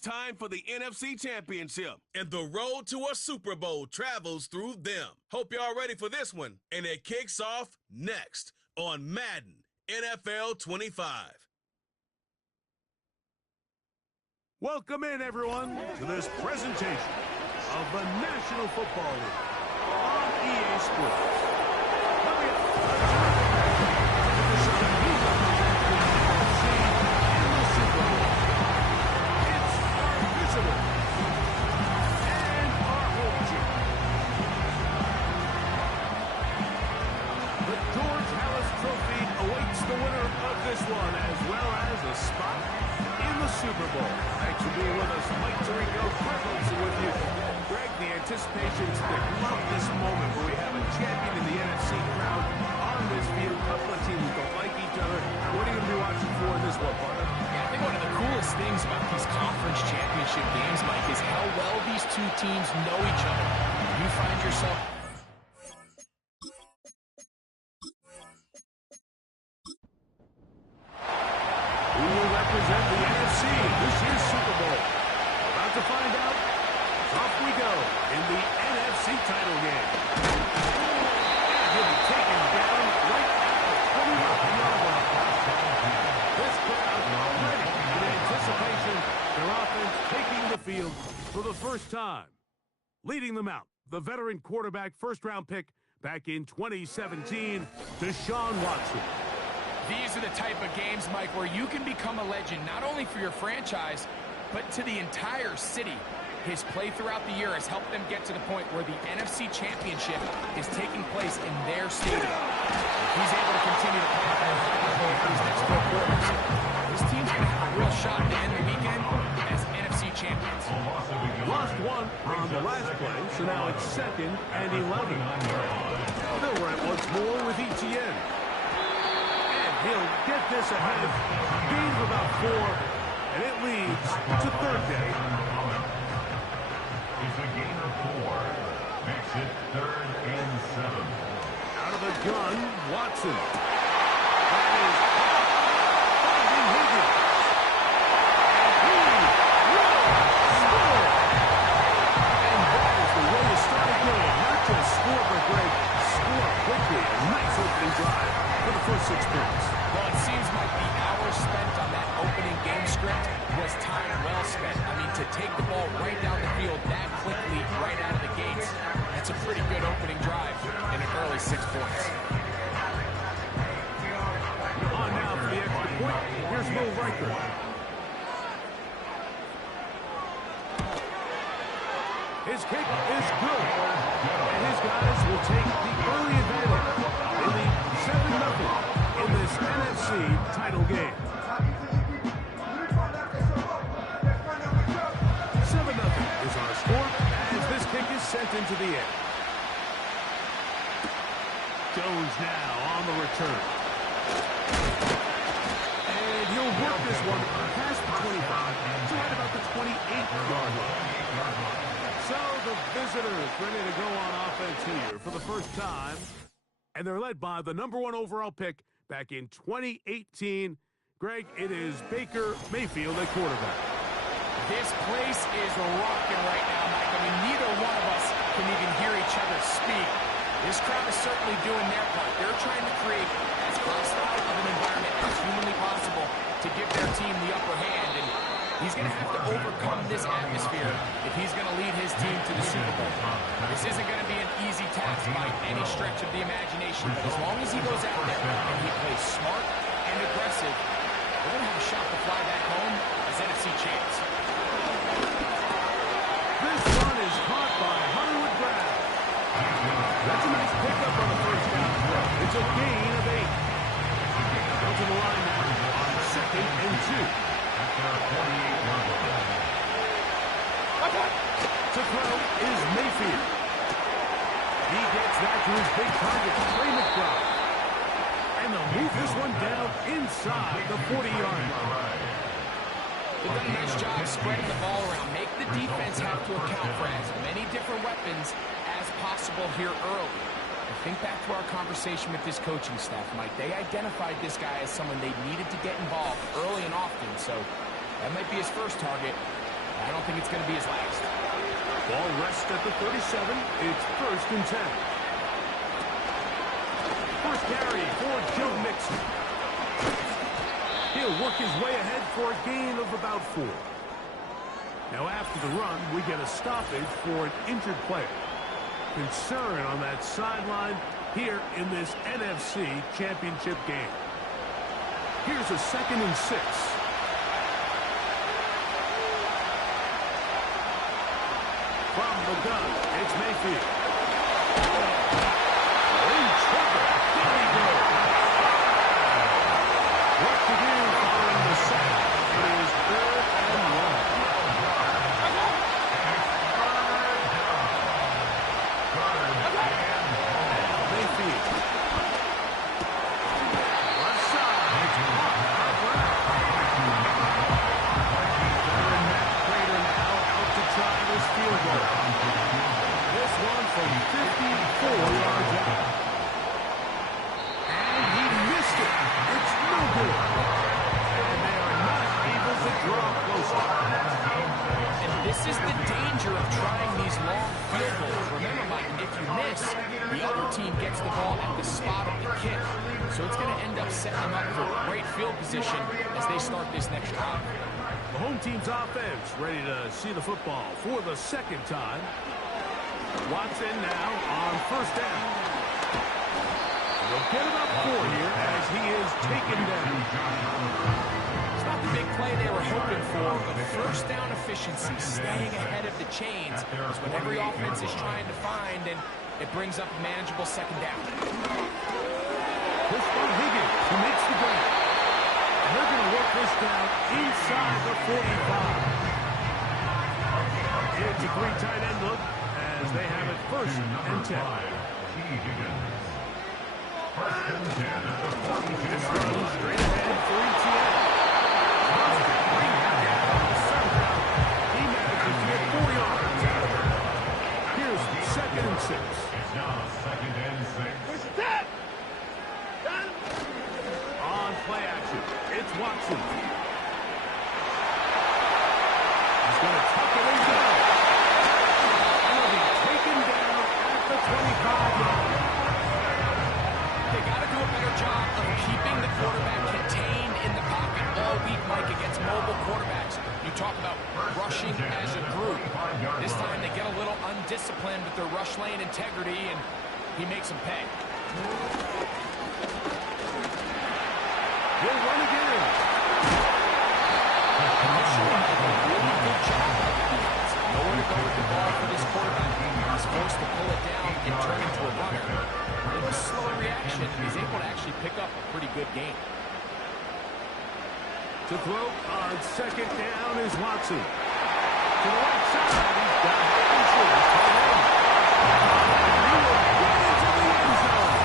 time for the NFC Championship. And the road to a Super Bowl travels through them. Hope y'all ready for this one. And it kicks off next on Madden NFL 25. Welcome in, everyone, to this presentation of the National Football League on EA Sports. This one, as well as a spot in the Super Bowl. Thanks for being with us. Mike Tirico, Clemson with you. Greg, the anticipation's thick. Love this moment where we have a champion in the NFC crowd on this field. A couple of teams don't like each other. What are you going to be watching for in this one, partner? Yeah, I think one of the coolest things about these conference championship games, Mike, is how well these two teams know each other. You find yourself... Who will represent the NFC this year's Super Bowl? We're about to find out. Off we go in the NFC title game. And he'll be taken down right at the 20-yard line. This crowd already in anticipation. Their offense taking the field for the first time. Leading them out, the veteran quarterback first-round pick back in 2017, Deshaun Watson. These are the type of games, Mike, where you can become a legend, not only for your franchise, but to the entire city. His play throughout the year has helped them get to the point where the NFC Championship is taking place in their stadium. He's able to continue to play at a high level for these next 4 quarters. This team's going to have a real shot to end the weekend as NFC champions. Lost one on the last play, so now it's 2nd and 11. They'll run it once more with ETN. He'll get this ahead, gain of about 4, and it leads to 3rd down. It's a gain of 4. Makes it 3rd and 7. Out of the gun, Watson. That is finding Higgins. And he will score. And that is the way to start a game. Not just score, but Greg, score quickly. A nice opening drive for the first 6 points. Well, it seems like the hours spent on that opening game script was time well spent. I mean, to take the ball right down the field that quickly, right out of the gates, that's a pretty good opening drive in an early 6 points. On now for the extra point. Here's Will Riker. His kick is good. And his guys will take the early advantage in the 7-0 in this NFC title game. 7-0 is our score as this kick is sent into the air. Jones now on the return. And he'll work this one past the 25 to right about the 28-yard line. So the visitors ready to go on offense here for the first time. And they're led by the #1 overall pick back in 2018. Greg, it is Baker Mayfield at quarterback. This place is rocking right now, Mike. I mean, neither one of us can even hear each other speak. This crowd is certainly doing their part. They're trying to create as hostile of an environment as humanly possible to give their team the upper hand. And he's going to have to overcome this atmosphere if he's going to lead his team to the Super Bowl. This isn't going to be an easy task by any stretch of the imagination, but as long as he goes out there and he plays smart and aggressive, we're going to have a shot to fly back home as NFC champs. This one is caught by Hollywood Brown. That's a nice pickup on the first down throw. It's a gain of 8. Out to the line now on 2nd and 2. To throw is Mayfield. He gets that to his big target, Trey McBride. And they'll move this one down inside the 40-yard line. They've done a nice job spreading the ball around. Make the defense have to account for as many different weapons as possible here early. And think back to our conversation with this coaching staff, Mike. They identified this guy as someone they needed to get involved early and often. So that might be his first target. I don't think it's going to be his last. Ball rests at the 37. It's 1st and 10. First carry for Joe Mixon. He'll work his way ahead for a gain of about 4. Now after the run, we get a stoppage for an injured player. Concern on that sideline here in this NFC Championship game. Here's a 2nd and 6. From the gun, it's Mayfield. In trouble. There he goes. What to do following the sack? It is 3rd and 1. Mayfield. Left side. Veteran Matt Prater now out to try this field goal. This one from 54 yards out. And he missed it. It's no good. And they are not able to draw closer. And this is the danger of trying these long field goals. Remember, Mike, if you miss, the other team gets the ball at the spot of the kick. So it's going to end up setting them up for great field position as they start this next drive. The home team's offense ready to see the football for the 2nd time. Watson now on 1st down. They'll get it up 4 here as he is taken down. It's not the big play they were hoping for, but 1st down efficiency, staying ahead of the chains, is what every offense is trying to find, and it brings up a manageable 2nd down. This one Higgins, who makes the grab. And they're going to work this down inside the 45. It's a 3 tight end look as they have it 1st and 10. This run straight ahead for ETN. He manages to get 4 yards. Here's 2nd and 6. It's now 2nd and 6. On play action, it's Watson. He's going to tuck it in down. And he'll be taken down at the 25-yard line. They got to do a better job of keeping the quarterback contained in the pocket all week, Mike, against mobile quarterbacks. You talk about rushing as a group. This time they get a little undisciplined with their rush lane integrity, and he makes them pay. He'll run again. Commissioner did a really good job of defense. Nowhere to go with the ball for this quarterback. He's forced to pull it down and turn into a runner. In a slow reaction, he's able to actually pick up a pretty good game. To throw on 2nd down is Watson. To the right side, he's got inches. He will get into the end zone.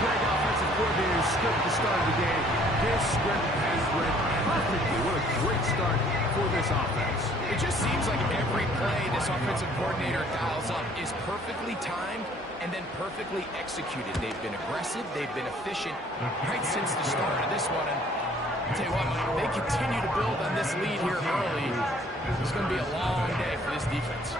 Greg, offensive coordinator, script the start of the game. This script has read perfectly. What a great start for this offense. It just seems like every play this offensive coordinator dials up is perfectly timed and then perfectly executed. They've been aggressive, they've been efficient right since the start of this one. And I'll tell you what, Mike, they continue to build on this lead here early. It's going to be a long day for this defense.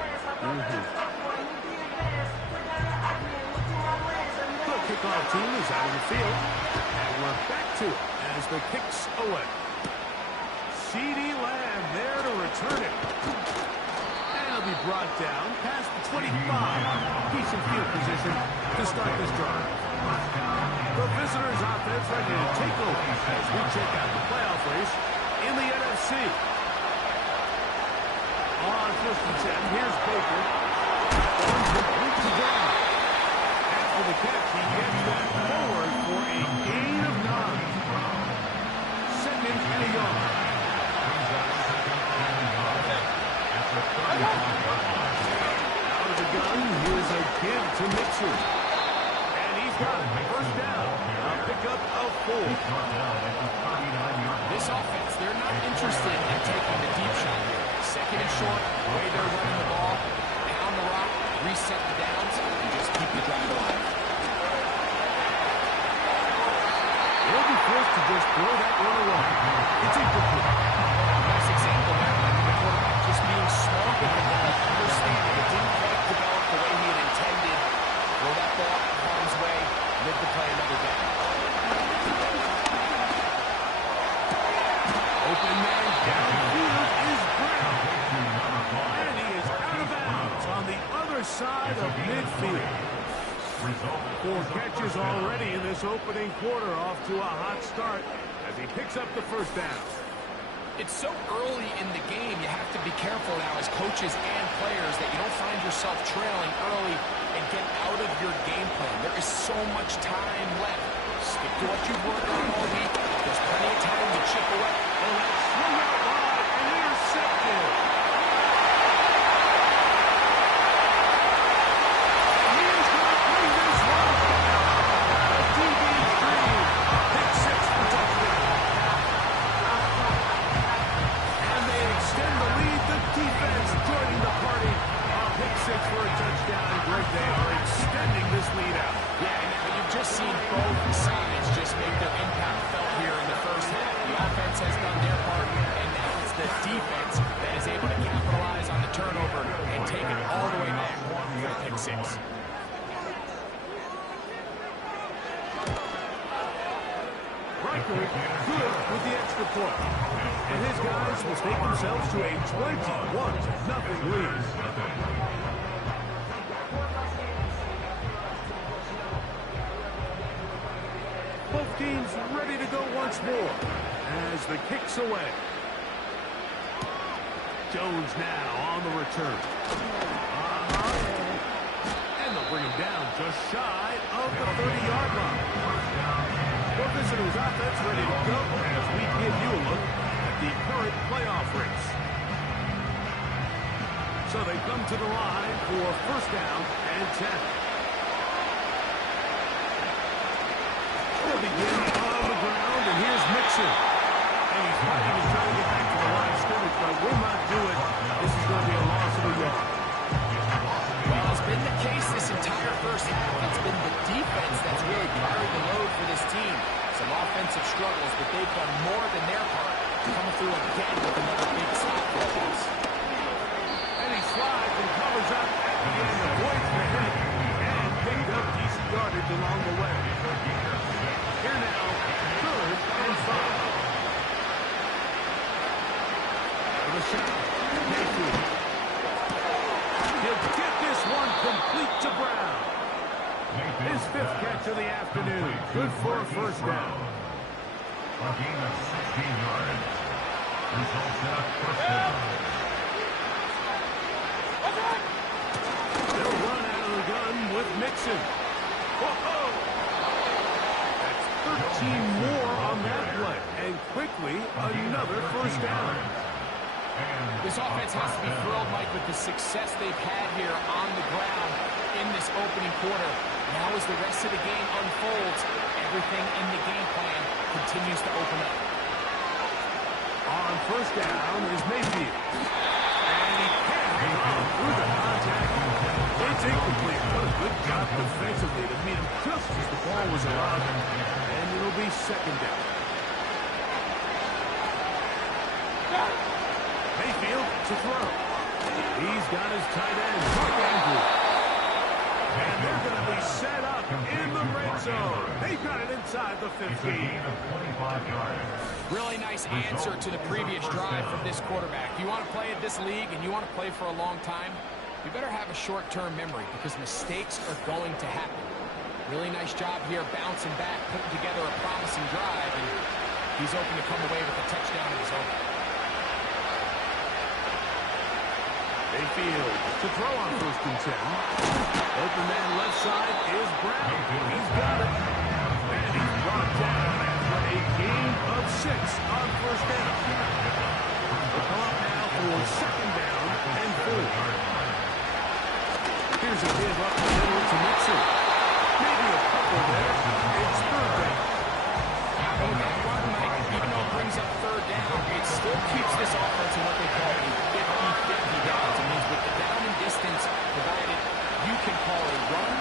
The kickoff team is out of the field. And we're back to it as the kick's away. CeeDee Lamb there to return it. And he'll be brought down past the 25. Decent field position to start this drive. The visitors' offense ready to take over as we check out the playoff race in the NFC. On 1st and 10, here's Baker. Completes the ground. After the catch, he gets that forward for a gain of 9. 2nd and a yard. Out of the gun, here's a give to Mixon. And he's got it. 1st down. A pickup of 4. This offense, they're not interested in taking the deep shot here. 2nd and short, the way they're running the ball, pound the rock, reset the downs, and just keep the drive alive. They'll be forced to just throw that one away. It's incomplete. Steelers already in this opening quarter off to a hot start as he picks up the first down. It's so early in the game, you have to be careful now as coaches and players that you don't find yourself trailing early and get out of your game plan. There is so much time left. Stick to what you've worked on all week. There's plenty of time to chip away. And that swing out wide and intercepted. And he is going to bring this one down. A DB dream. Pick 6 for touchdown. And they extend the lead. The defense joining the party. Pick 6 for a touchdown. Greg, they are extending this lead out. Yeah, and you've just seen both sides just make their impact felt here in the first half. The offense has done their part, and now it's the defense that is able to capitalize on the turnover and take it all the way back for the pick 6. Riker good with the extra point. And his guys will take themselves to a 21-0 lead. Both teams ready to go once more as the kick's away. Jones now on the return. And they'll bring him down just shy of the 30-yard line. Well, visitors offense ready to go as we give you a look at the current playoff race. So they come to the line for first down and 10. They'll begin on the ground, and here's Mixon. And he's fighting to try to get back to the line of scrimmage, but will not do it. This is going to be a loss of a yard. Well, it's been the case this entire first half. It's been the defense that's really carried the load for this team. Some offensive struggles, but they've done more than their part, coming through again with another big stop for us. And he slides and covers up at the end, avoids the hit, and picked up decent yardage along the way. Here now, 3rd and 5. For the shot, Mayfield. He'll get this one complete to Brown. His 5th catch of the afternoon. Good for a first down. A gain of 16 yards. Results in a first down. They'll run out of the gun with Mixon. Whoa! That's 13 more on that play. And quickly, another first down. This offense has to be thrilled, Mike, with the success they've had here on the ground in this opening quarter. Now as the rest of the game unfolds, everything in the game plan continues to open up. On first down is Mayfield. And he can't through the contact. It's incomplete. What a good job defensively to meet him just as the ball was arriving. And it'll be second down. Mayfield to throw. He's got his tight end, Mark Andrews. And they're going to be set up in the red zone. They've got it inside the 15. Of 25 yards. Really nice answer to the previous drive from this quarterback. You want to play at this league and you want to play for a long time, you better have a short-term memory because mistakes are going to happen. Really nice job here bouncing back, putting together a promising drive, and he's open to come away with a touchdown of his own. Mayfield to throw on 1st and 10. Open man left side is Brown. He's got it. And he's brought down after a gain of 6 on first down. They'll come up now for second down and 4. Here's a give up the middle to Mixon. Maybe a couple there. It's 3rd down. Well, that run, Mike, even though it brings up 3rd down, it still keeps this offense in what they call a 50-50 downs. It means with the down and distance provided, you can call a run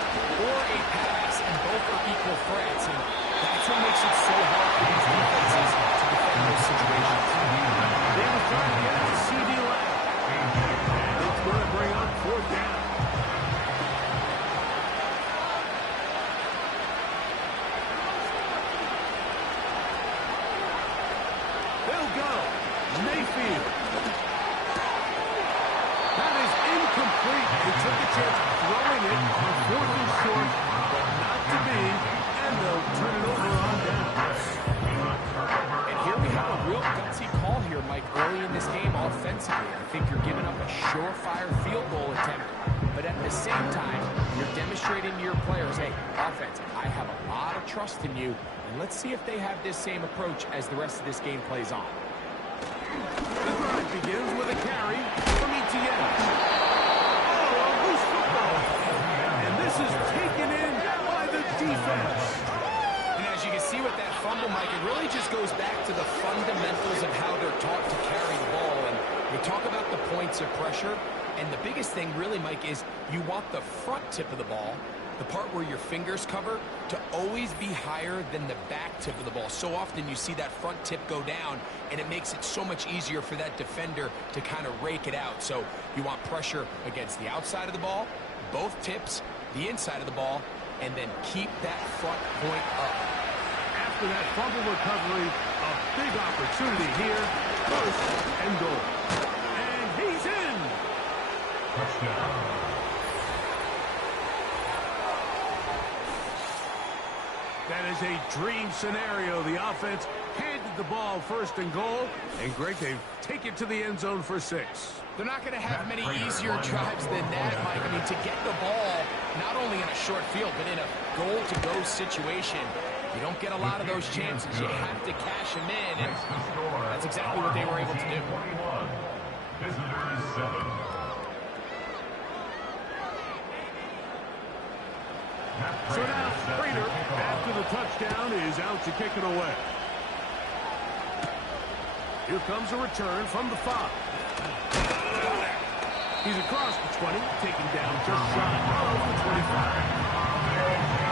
or a pass, and both are equal threats. And that's what makes it so hard for these defenses to defend those situations. They were trying to get it to C.D. Lamb. And it's going to bring up 4th down. They'll go. Mayfield. That is incomplete. He took a chance throwing it on 4th and short, but not to be. they'll turn it over on down. And here we have a real gutsy call here, Mike, early in this game offensively. I think you're giving up a surefire field goal attempt, but at the same time, you're demonstrating to your players, hey, offense, I have a lot of trust in you, and let's see if they have this same approach as the rest of this game plays on. The drive begins with a carry from Etienne. Oh, a loose football. And this is taken in by the defense. And as you can see with that fumble, Mike, it really just goes back to the fundamentals of how they're taught to carry the ball. And we talk about the points of pressure, and the biggest thing really, Mike, is you want the front tip of the ball, the part where your fingers cover, to always be higher than the back tip of the ball. So often you see that front tip go down, and it makes it so much easier for that defender to kind of rake it out. So you want pressure against the outside of the ball, both tips, the inside of the ball, and then keep that front point up. After that fumble recovery, a big opportunity here. First and goal. And he's in. Touchdown. That is a dream scenario. The offense handed the ball first and goal. And Greg, they take it to the end zone for 6. They're not going to have many easier drives than that, Mike. I mean, to get the ball not only in a short field, but in a goal-to-go situation, you don't get a lot of those chances. You have to cash them in, and that's exactly what they were able to do. Visitors 7. So now, Prater, after the touchdown, is out to kick it away. Here comes a return from the 5. He's across the 20, taken down just shy of the 25.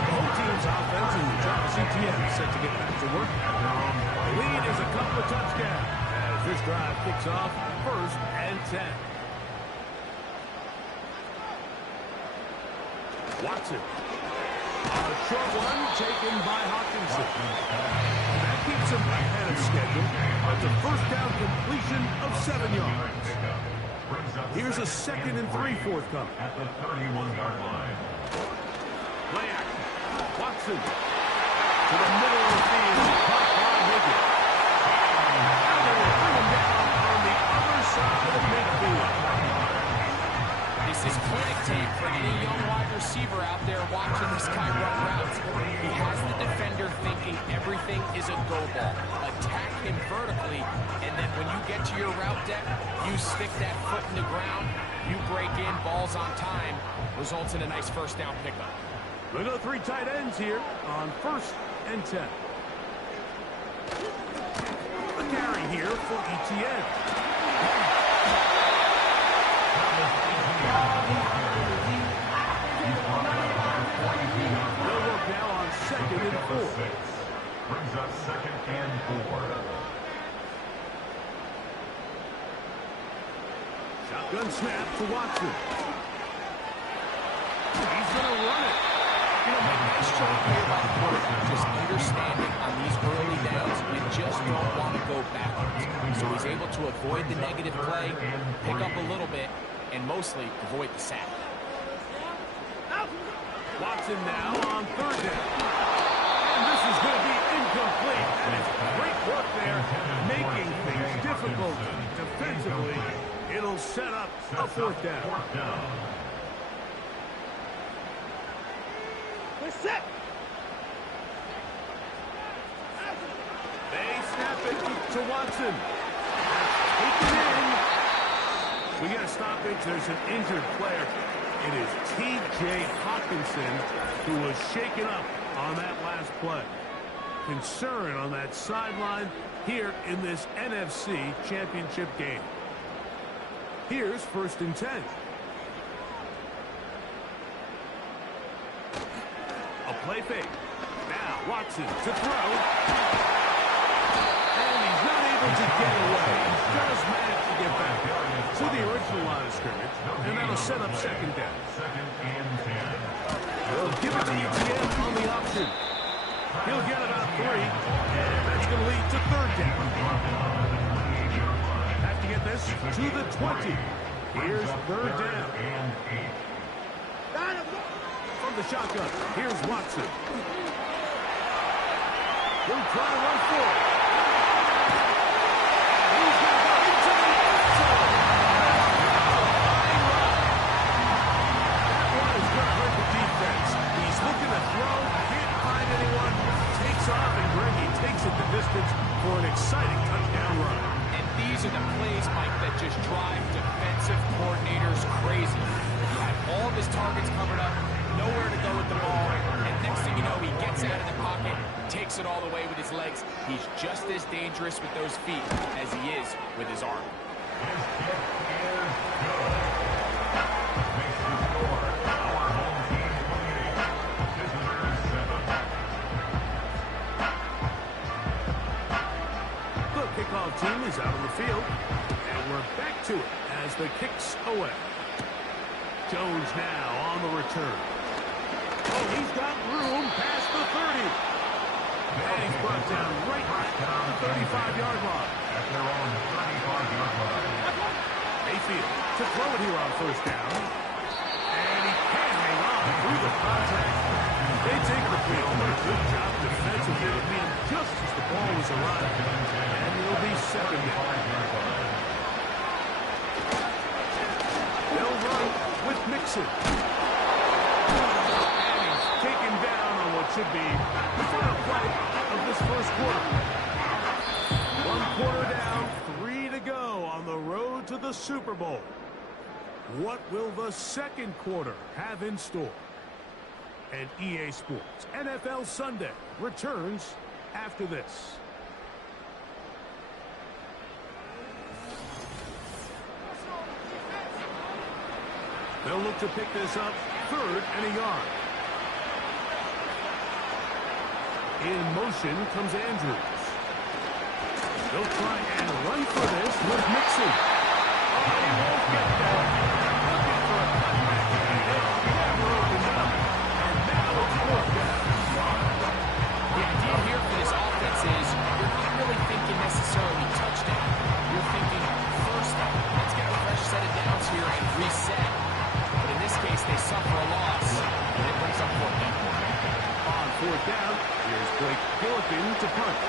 The whole team's offense and Travis Etienne set to get back to work. The lead is a couple of touchdowns as this drive kicks off first and 10. Watson. A short one taken by Hawkinson. That keeps him ahead of schedule. That's a first down completion of 7 yards. Here's a 2nd and 3 forthcoming. At the 31-yard line. Play action. Watson to the middle of the field. Caught by Higgins. And they will bring him down on the other side of midfield. This is clinic tape for any young wide receiver out there watching this guy run routes. He has the defender thinking everything is a go ball. Attack him vertically, and then when you get to your route depth, you stick that foot in the ground, you break in, balls on time, results in a nice first down pickup. Look at the 3 tight ends here on 1st and 10. A carry here for Etienne. They'll work now on 2nd and 4. Brings up 2nd and 4. Shotgun snap to Watson. He's going to run it. You know, Mike, nice job here by the quarterback, just understanding on these early downs, you just don't want to go backwards. So he's able to avoid the negative play, pick up a little bit, and mostly avoid the sack. Watson now on 3rd down. And this is going to be incomplete. And it's great work there, making things difficult defensively. It'll set up a 4th down. Set. They snap it to Watson. Taken in. We got a stoppage. There's an injured player. It is T.J. Hawkinson who was shaken up on that last play. Concern on that sideline here in this NFC Championship game. Here's 1st and 10. A play fake. Now Watson to throw. And he's not able to get away. He just managed to get back to the original line of scrimmage. And that'll set up 2nd down. 2nd and 10. They'll give it to Etienne on the option. He'll get about 3. And that's going to lead to 3rd down. Have to get this to the 20. Here's 3rd down. From the shotgun, here's Watson. He'll try to run for it. And he's going to go into the end zone. That one is going to hurt the defense. He's looking to throw, can't find anyone, takes off, and Greggy takes it the distance for an exciting touchdown run. And these are the plays, Mike, that just drive defensive coordinators crazy. He had all of his targets covered up, nowhere to go with the ball, and next thing you know, he gets out of the pocket, takes it all the way with his legs. He's just as dangerous with those feet as he is with his arm. His kick is good. Makes the score. Our home team 28, visitors 7. The kickoff team is out on the field, and we're back to it as the kick's away. Jones now on the return. Oh, he's got room past the 30. And he's brought down right at the 35-yard line. At their own 35-yard line. Mayfield to throw it here on first down. And he can hang on through the contact. They take the field. Good job defensively to being just as the ball was arriving. And it'll be second down. They'll run with Mixon. And he's taken down on what should be the final play of this first quarter. 1 quarter down, 3 to go on the road to the Super Bowl. What will the second quarter have in store? And EA Sports NFL Sunday returns after this. They'll look to pick this up, 3rd and a yard. In motion comes Andrews. They'll try and run for this with Mixon. Oh, he won't get there. Looking for a cutback. It's never opened up. And now it's 4th down. The idea here for this offense is you're not really thinking necessarily touchdown. You're thinking first down. Let's get a fresh set of downs here and reset. But in this case, they suffer a loss, and it brings up 4th down. On 4th down, here's Blake Gillikin to punt.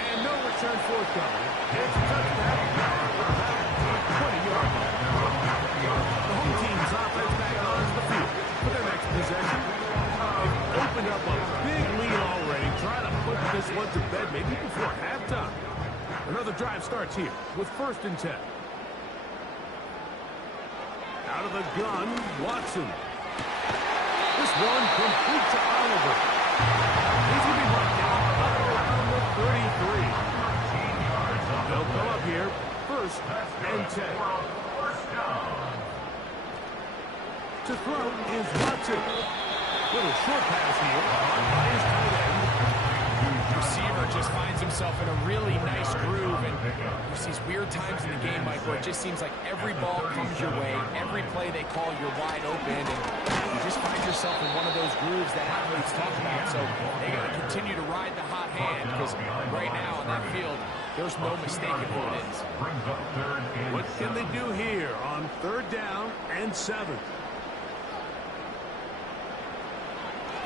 And no return forthcoming. It's a touchdown. About 20-yard line. The home team's offense back onto the field for their next possession. They've opened up a big lead already, trying to put this one to bed maybe before halftime. Another drive starts here with 1st and 10. Out of the gun, Watson. This one complete to Oliver. He's going to be brought down around the 33. They'll come up here, 1st and 10. To throw is Watson. Little short pass here by his tight end. Receiver just finds himself in a really nice groove, and there's these weird times in the game, Mike, where it just seems like every ball comes your way, every play they call, you're wide open, and you just find yourself in one of those grooves that athletes talk about. So they got to continue to ride the hot hand, because right now on that field, there's no mistaking who it is. What can they do here on 3rd down and 7?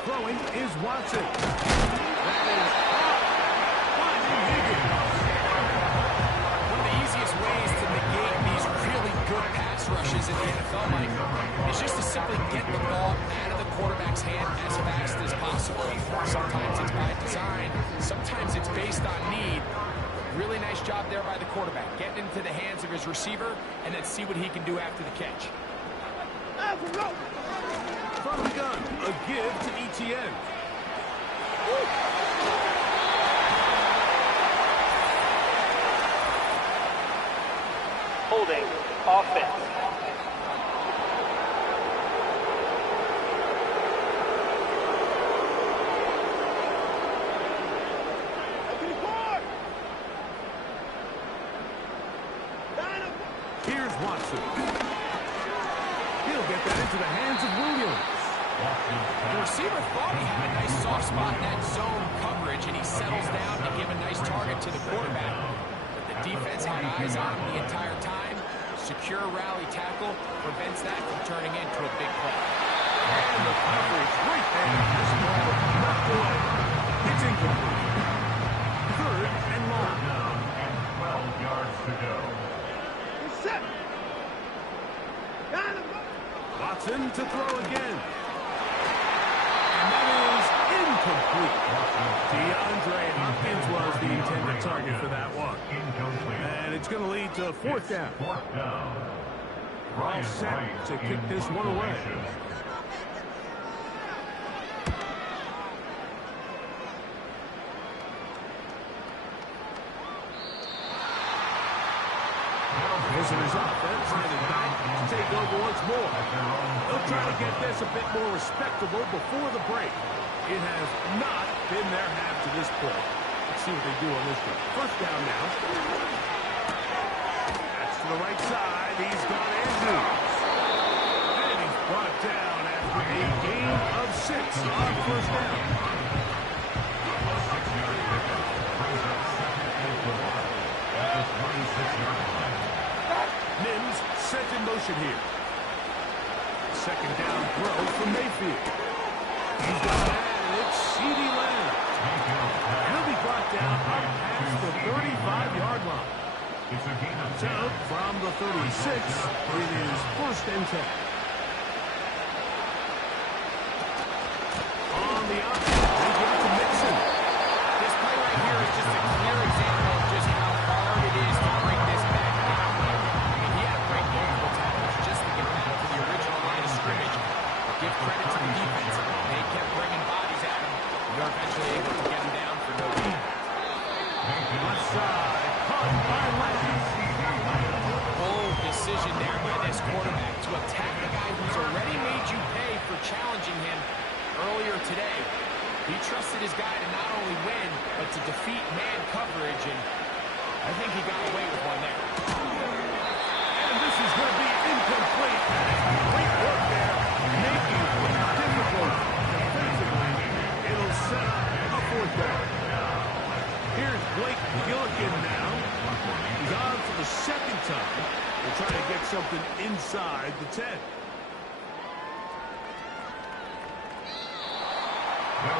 Throwing is Watson. That is finding Higgins. One of the easiest ways to negate these really good pass rushes in the NFL, Mike, is just to simply get the ball out of the quarterback's hand as fast as possible. Sometimes it's by design. Sometimes it's based on need. Really nice job there by the quarterback, getting into the hands of his receiver, and then see what he can do after the catch. From the gun, a give to ETN. Holding offense. Here's Watson. He'll get that into the hands of Williams. The receiver thought he had a nice soft spot in that zone coverage, and he settles down to give a nice target to the quarterback. But the defense had eyes on him the entire time, secure rally tackle prevents that from turning into a big play. And the coverage right there. This ball knocked away. It's incomplete. Third and long. Down and 12 yards to go. Watson to throw again. And that is incomplete. DeAndre Hopkins was the intended target for that one. And it's going to lead to fourth down. Fourth down. All set to kick this one away. Visitors offense headed back to take over once more. They'll try to get this a bit more respectable before the break. It has not been their half to this point. Let's see what they do on this one. First down now. That's to the right side. He's got Andrews. And he's brought down after a gain of 6 on first down. A 6-yard pickup brings up second and 4 at the 26-yard line. Mims set in motion here. Second down throw from Mayfield. He's got it, and it's CeeDee Lamb. He'll be brought down up past the 35-yard line. It's a gain of 10. So, from the 36, it is first and 10. On the outside, they give it to Mixon. This play right here is just a clear example of just how hard it is to bring this back down. I mean, he had to break multiple tackles just to get back to the original line of scrimmage. But give credit to the defense. They kept bringing bodies at him. They're eventually able to get him down for no gain. Left side, caught by Lamb. Bold decision there by this quarterback to attack the guy who's already made you pay for challenging him earlier today. He trusted his guy to not only win, but to defeat man coverage, and I think he got away with one there. And this is going to be incomplete. Great work there, making it difficult defensively. It'll set up a fourth down. Here's Blake Gillikin now. He's on for the second time. They're trying to get something inside the 10. The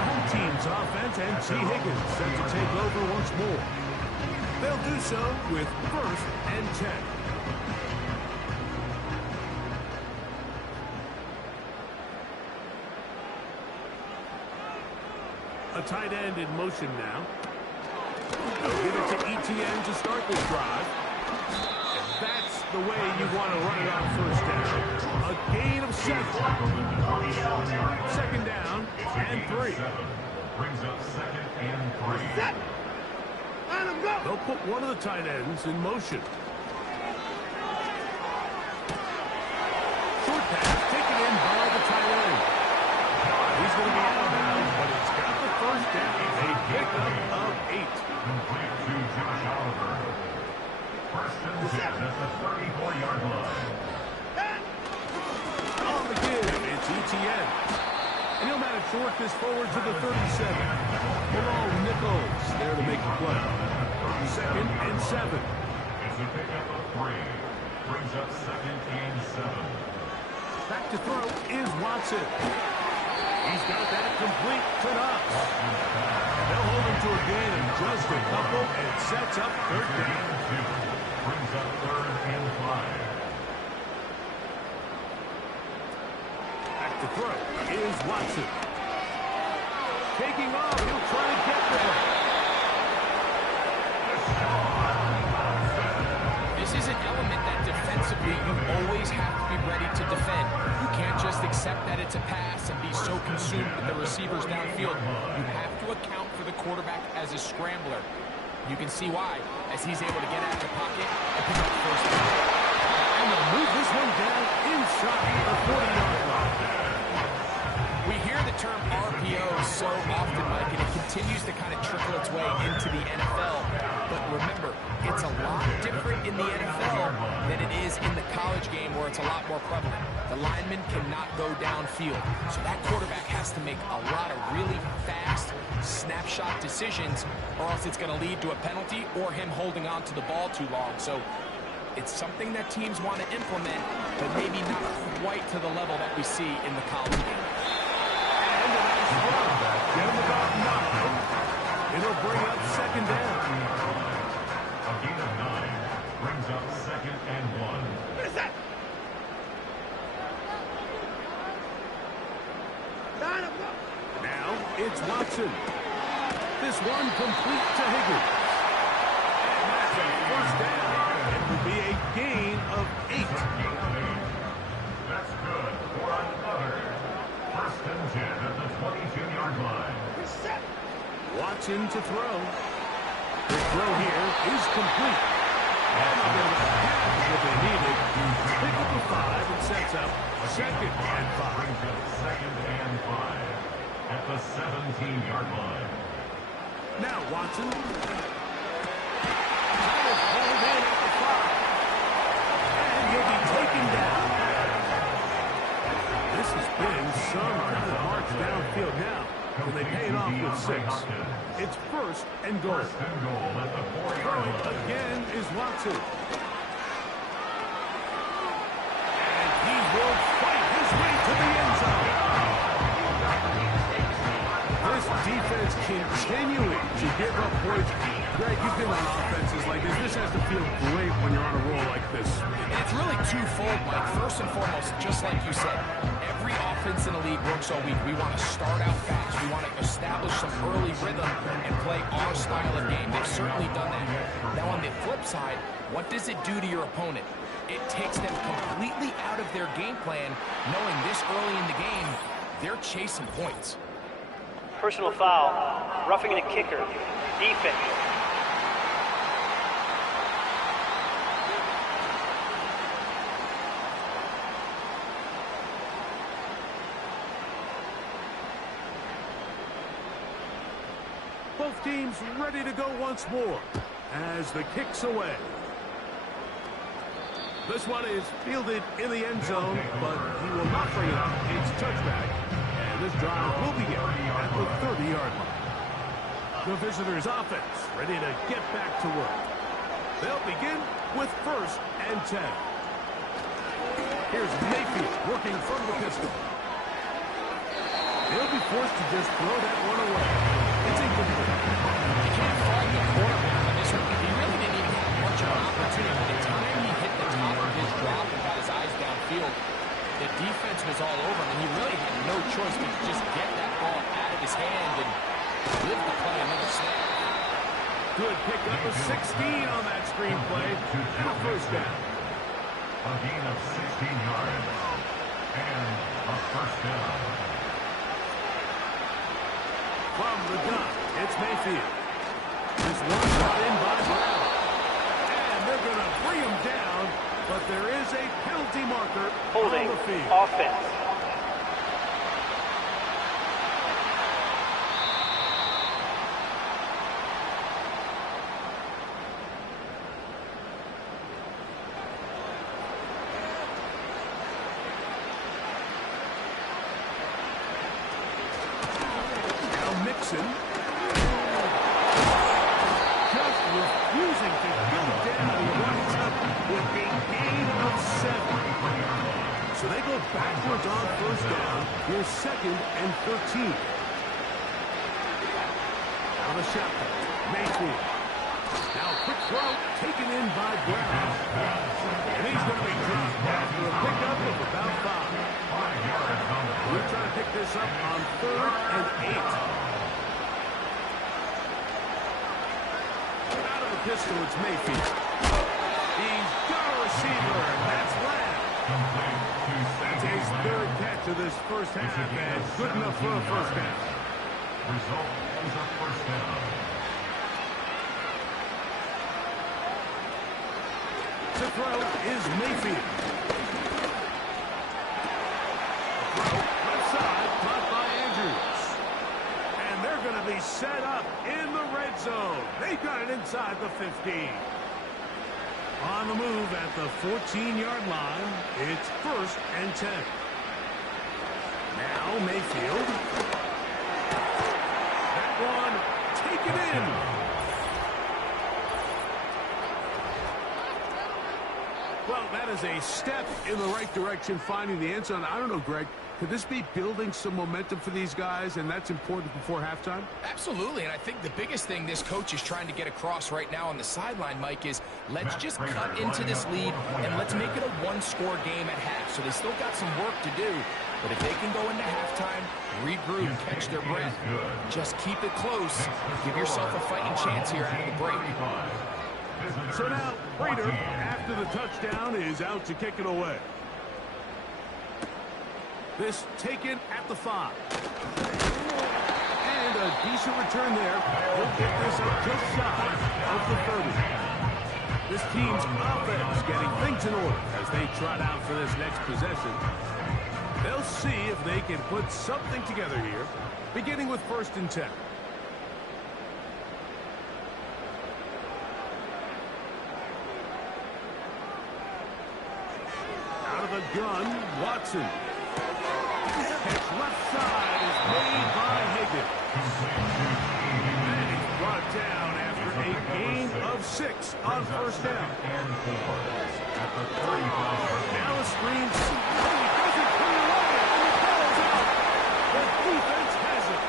home team's offense and T. Higgins set to take over once more. They'll do so with first and 10. A tight end in motion now. They'll give it to ETN to start this drive. And that's the way you want to run it on first down. A gain of 7. Second down and 3. Brings up second and 3. They'll put one of the tight ends in motion. Short pass taken in by the tight end. He's going to be out of bounds, but it's got the first down. A pickup of 8. Complete to Josh Oliver. First and 10 at the 34-yard line. On the give, it's ETN. And he'll manage to work this forward to the 37. Malone Nichols there to make the play. Second and 7. It's a pickup of 3. Brings up second and 7. Back to throw is Watson. He's got that complete to Knox. They'll hold him to a gain of just a couple and sets up third down. Brings up third and 5. Back to throw is Watson. Taking off, he'll try to get there. This is an element that defensively you always have to be ready to defend. You can't just accept that it's a pass and be so consumed with the receivers downfield. You have to account for the quarterback as a scrambler. You can see why, as he's able to get out of the pocket and pick up the first down. And they'll move this one down inside the 40-yard line. We hear the term RPO so often, Mike, and it continues to kind of trickle its way into the NFL. But remember, it's a lot different in the NFL than it is in the college game where it's a lot more prevalent. The lineman cannot go downfield. So that quarterback has to make a lot of really fast snapshot decisions, or else it's going to lead to a penalty or him holding on to the ball too long. So It's something that teams want to implement, but maybe not quite to the level that we see in the college game. And a nice run. Get him about 9. It'll bring up second down. A gain of 9 brings up 2nd and 1. What is that? Now it's Watson. This one complete to Higgins. And that's a first down. It will be a gain of 8. That's good for another 1st and 10 at the 22-yard line. Watson to throw. The throw here is complete. And they're going to pass what they needed. Pick up the 5 and sets up 2nd and 5. Brings up 2nd and 5 at the 17-yard line. Now Watson. That is hauled in at the 5. And he'll be taken down. This has been some kind of march downfield now. Will they pay it off with 6? It's 1st and goal. 1st and goal at the 4-yard Throwing line. again is Watson. And he will fight his way to the end zone. This defense continuing to give up points. Greg, you've been on offenses like this. This has to feel great when you're on a roll like this. And it's really twofold, Mike. First and foremost, just like you said, every offense in the league works all week. We want to start out fast. We want to establish some early rhythm and play our style of game. They've certainly done that. Now, on the flip side, what does it do to your opponent? It takes them completely out of their game plan, knowing this early in the game, they're chasing points. Personal foul, roughing the kicker, defense. Both teams ready to go once more as the kick's away. This one is fielded in the end zone, but he will not bring it up. It's touchback, and this drive will begin at the 30-yard line. The visitors' offense ready to get back to work. They'll begin with 1st and 10. Here's Mayfield working from the pistol. He'll be forced to just throw that one away. It's incomplete. You can't fault the quarterback on this one. He really didn't even have much of an opportunity. By the time he hit the top of his drop and got his eyes downfield, the defense was all over him, and he really had no choice but to just get that ball out of his hand and live to play another snap. Good pickup of 16 on that screenplay and a first down. A gain of 16 yards and a 1st down. From the gun, it's Mayfield. This one brought in by Brown. And they're going to bring him down, but there is a penalty marker Holding on the field. offense. Mixon. Just refusing to go down. He runs up with a gain of 7. So they go backwards on 1st down. Here's 2nd and 13. Now the shotgun. Mayfield. Now quick throw taken in by Brown. And he's going to be dropped after a pickup of about 5. 5 yards on the play. We're trying to pick this up on 3rd and 8. Out of the pistol, it's Mayfield. He's got a receiver, and that's Lamb. Complete to That's his Lamb. 3rd catch of this first half, and good enough for a first down. Result is a 1st down. To throw is Mayfield. Throw left side, caught by Andrews. And they're going to be set up in the red zone. They've got it inside the 15. On the move at the 14-yard line, it's 1st and 10. Now Mayfield. That one taken in. Well, that is a step in the right direction, finding the end zone. I don't know, Greg. Could this be building some momentum for these guys, and that's important before halftime? Absolutely, and I think the biggest thing this coach is trying to get across right now on the sideline, Mike, is let's just cut into this lead and let's make it a one-score game at half. So they still got some work to do, but if they can go into halftime, regroup, catch their breath, just keep it close, give yourself a fighting chance here out of the break. So now, Prater, after the touchdown, is out to kick it away. This taken at the 5. And a decent return there. He'll get this up just shy of the 30. This team's offense getting things in order as they trot out for this next possession. They'll see if they can put something together here, beginning with 1st and 10. Out of the gun, Watson. Catch left side is made by Higgins. And he's brought down after a gain of 6 on 1st down. Now a screen. He doesn't put it away, and the ball's out. The defense has it.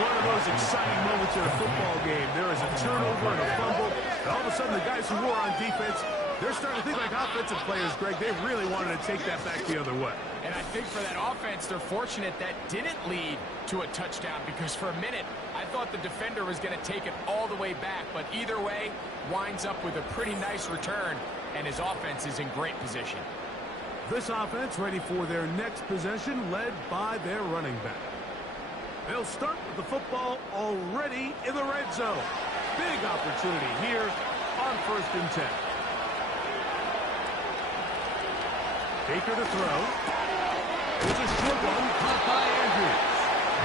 One of those exciting moments in a football game. There is a turnover and a fumble, and all of a sudden the guys who were on defense, they're starting to think like offensive players, Greg. They really wanted to take that back the other way. And I think for that offense, they're fortunate that didn't lead to a touchdown, because for a minute, I thought the defender was going to take it all the way back. But either way, winds up with a pretty nice return, and his offense is in great position. This offense ready for their next possession, led by their running back. They'll start with the football already in the red zone. Big opportunity here on 1st and 10. Baker to throw. It's a short one caught by Andrews.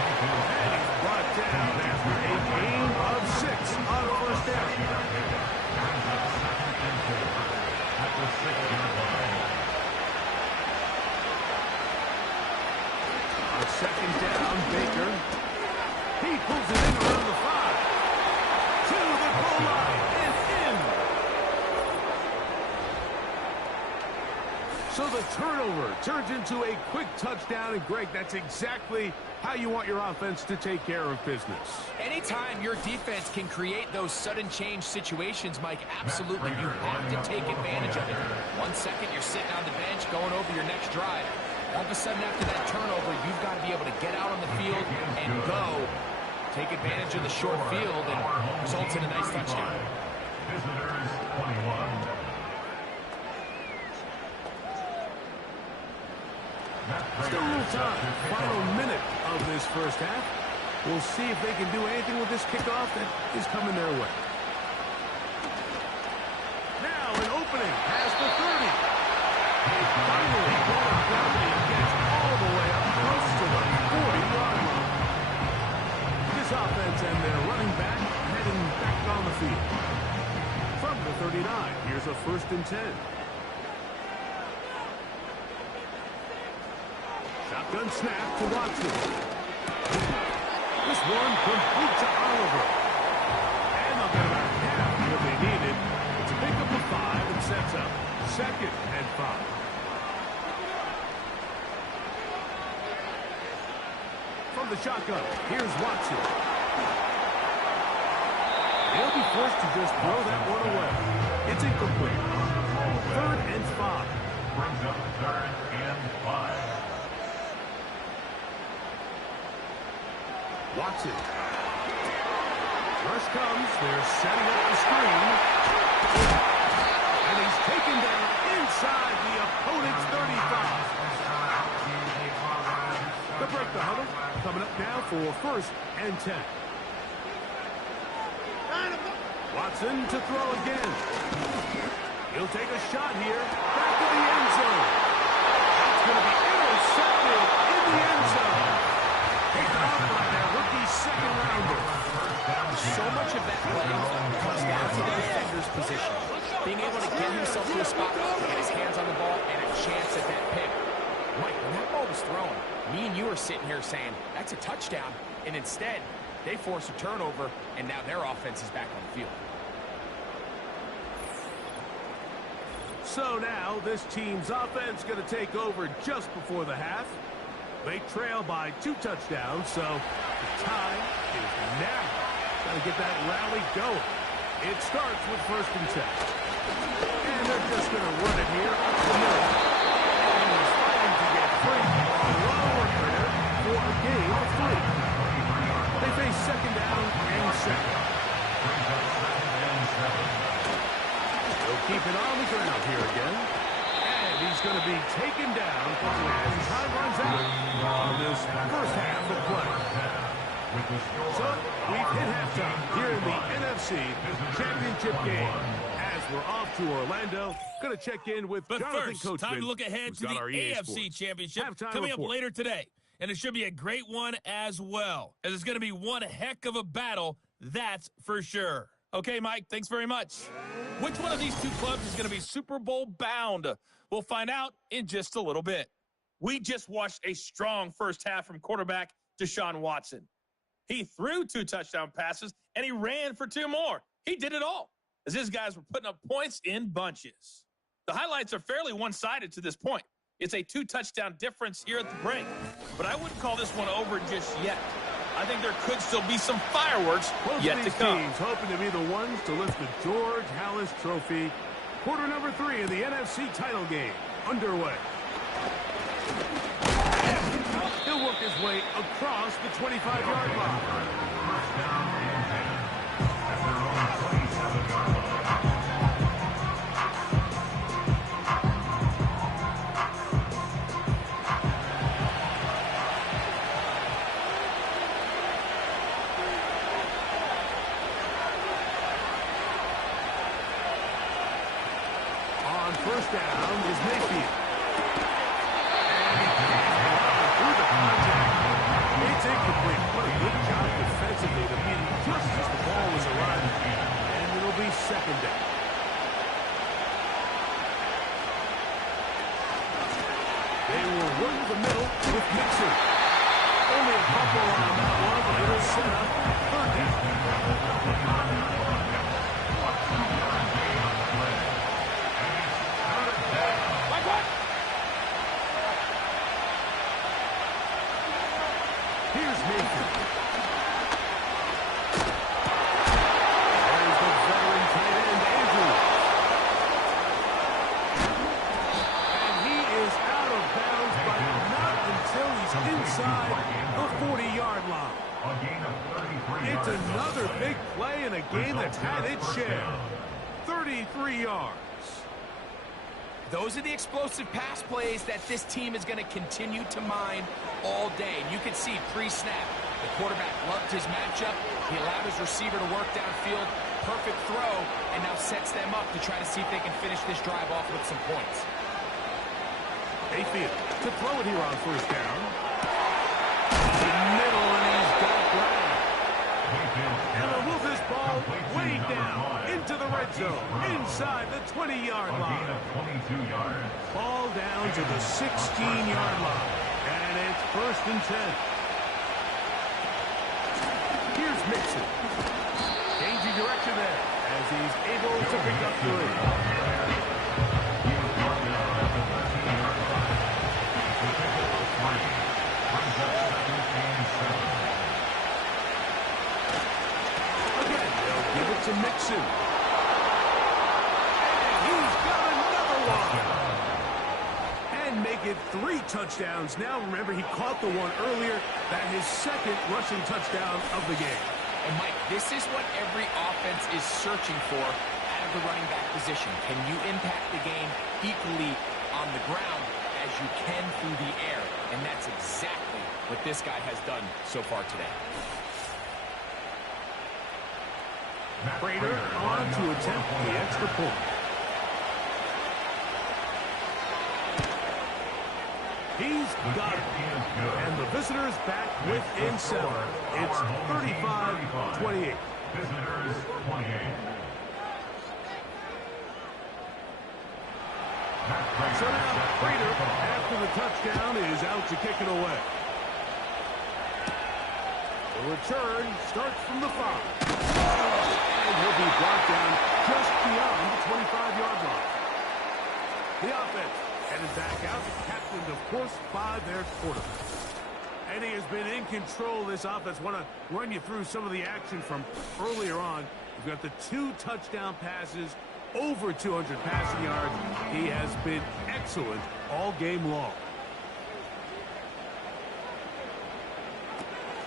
And he's brought down after a gain of 6 on 1st down. At the 6-yard line. On 2nd down, Baker. He pulls it in around the 5. To the goal line and in. So the turnover turns into a quick touchdown, and Greg, that's exactly how you want your offense to take care of business. Anytime your defense can create those sudden change situations, Mike, absolutely, you have to take advantage of it. 1 second, you're sitting on the bench, going over your next drive. All of a sudden, after that turnover, you've got to be able to get out on the field and go. Take advantage of the short field and results in a nice touchdown. Visitors 21. Still a little time. Final minute of this 1st half. We'll see if they can do anything with this kickoff that is coming their way. Now an opening past the 30. Finally, ball gravity gets all the way up close to the 40-yard line. This offense and their running back heading back on the field. From the 39, here's a 1st and 10. Shotgun snap to Watson. This one complete to Oliver. And they'll get about half what they needed to pick up a 5 and sets up 2nd and 5. From the shotgun, here's Watson. He'll be forced to just throw that one away. It's incomplete. 3rd and 5. Brings up 3rd and 5. Watson. Rush comes. They're setting up the screen. And he's taken down inside the opponent's 35. To break the huddle. Coming up now for 1st and 10. Watson to throw again. He'll take a shot here. Back to the end zone. That's going to be intercepted in the end zone. Picked off by their rookie 2nd rounder. So much of that play comes down to the defender's position. Being able to get himself to a spot to get his hands on the ball and a chance at that pick. Mike, when that ball was thrown, me and you are sitting here saying, that's a touchdown. And instead, they force a turnover, and now their offense is back on the field. So now this team's offense going to take over just before the half. They trail by 2 touchdowns, so the time is now. Got to get that rally going. It starts with 1st and 10. And they're just going to run it here up the middle. And he's fighting to get free. A lower critter for a gain of 3. They face 2nd down and 7. They'll keep it on the ground here again. And he's going to be taken down as time runs out on this first half of play. So we've hit halftime here in the NFC Championship game. As we're off to Orlando, going to check in with Jonathan first, Coachman. time to look ahead to the AFC Championship coming up later today. And it should be a great one as well, as it's going to be one heck of a battle, that's for sure. Okay, Mike, thanks very much. Which one of these two clubs is going to be Super Bowl bound? We'll find out in just a little bit. We just watched a strong first half from quarterback Deshaun Watson. He threw 2 touchdown passes, and he ran for 2 more. He did it all, as his guys were putting up points in bunches. The highlights are fairly one-sided to this point. It's a 2-touchdown difference here at the break, but I wouldn't call this one over just yet. I think there could still be some fireworks yet to come. Teams hoping to be the ones to lift the George Halas Trophy. Quarter number 3 in the NFC title game underway. He'll work his way across the 25-yard line. First down and 10. At their own 27-yard line. On first down is Mayfield. And through the contact. It's incomplete. What a good job defensively to beat him just as the ball was arriving. And it'll be 2nd down. They will work the middle with Mixon. Only a couple on that one, but it'll set up 3rd down. Here's Mayfield. There's the veteran tight end, Andrews. And he is out of bounds, but not until he's inside the 40-yard line. It's another big play in a game that's had its share. 33 yards. Those are the explosive pass plays that this team is going to continue to mine all day. And you can see pre-snap, the quarterback loved his matchup. He allowed his receiver to work downfield. Perfect throw, and now sets them up to try to see if they can finish this drive off with some points. Mayfield to throw it here on first down. The middle, and he's got ground. And they'll move this ball way down into the red zone, inside the 20-yard line. Ball down to the 16-yard line, and it's 1st and 10. Here's Mixon. Changing direction there as he's able to pick up 3. To Mixon. And he's got another one. And make it 3 touchdowns. Now, remember, he caught the one earlier. That his 2nd rushing touchdown of the game. And, Mike, this is what every offense is searching for out of the running back position. Can you impact the game equally on the ground as you can through the air? And that's exactly what this guy has done so far today. Prater on to attempt the extra point. He's got it. And the visitors back within 7. It's 35-28. Visitors 28. So now Prater, after the touchdown, is out to kick it away. The return starts from the 5. And he'll be brought down just beyond the 25-yard line. The offense headed back out, captained, of course, by their quarterback. And he has been in control of this offense. Want to run you through some of the action from earlier on. You've got the 2 touchdown passes, over 200 passing yards. He has been excellent all game long.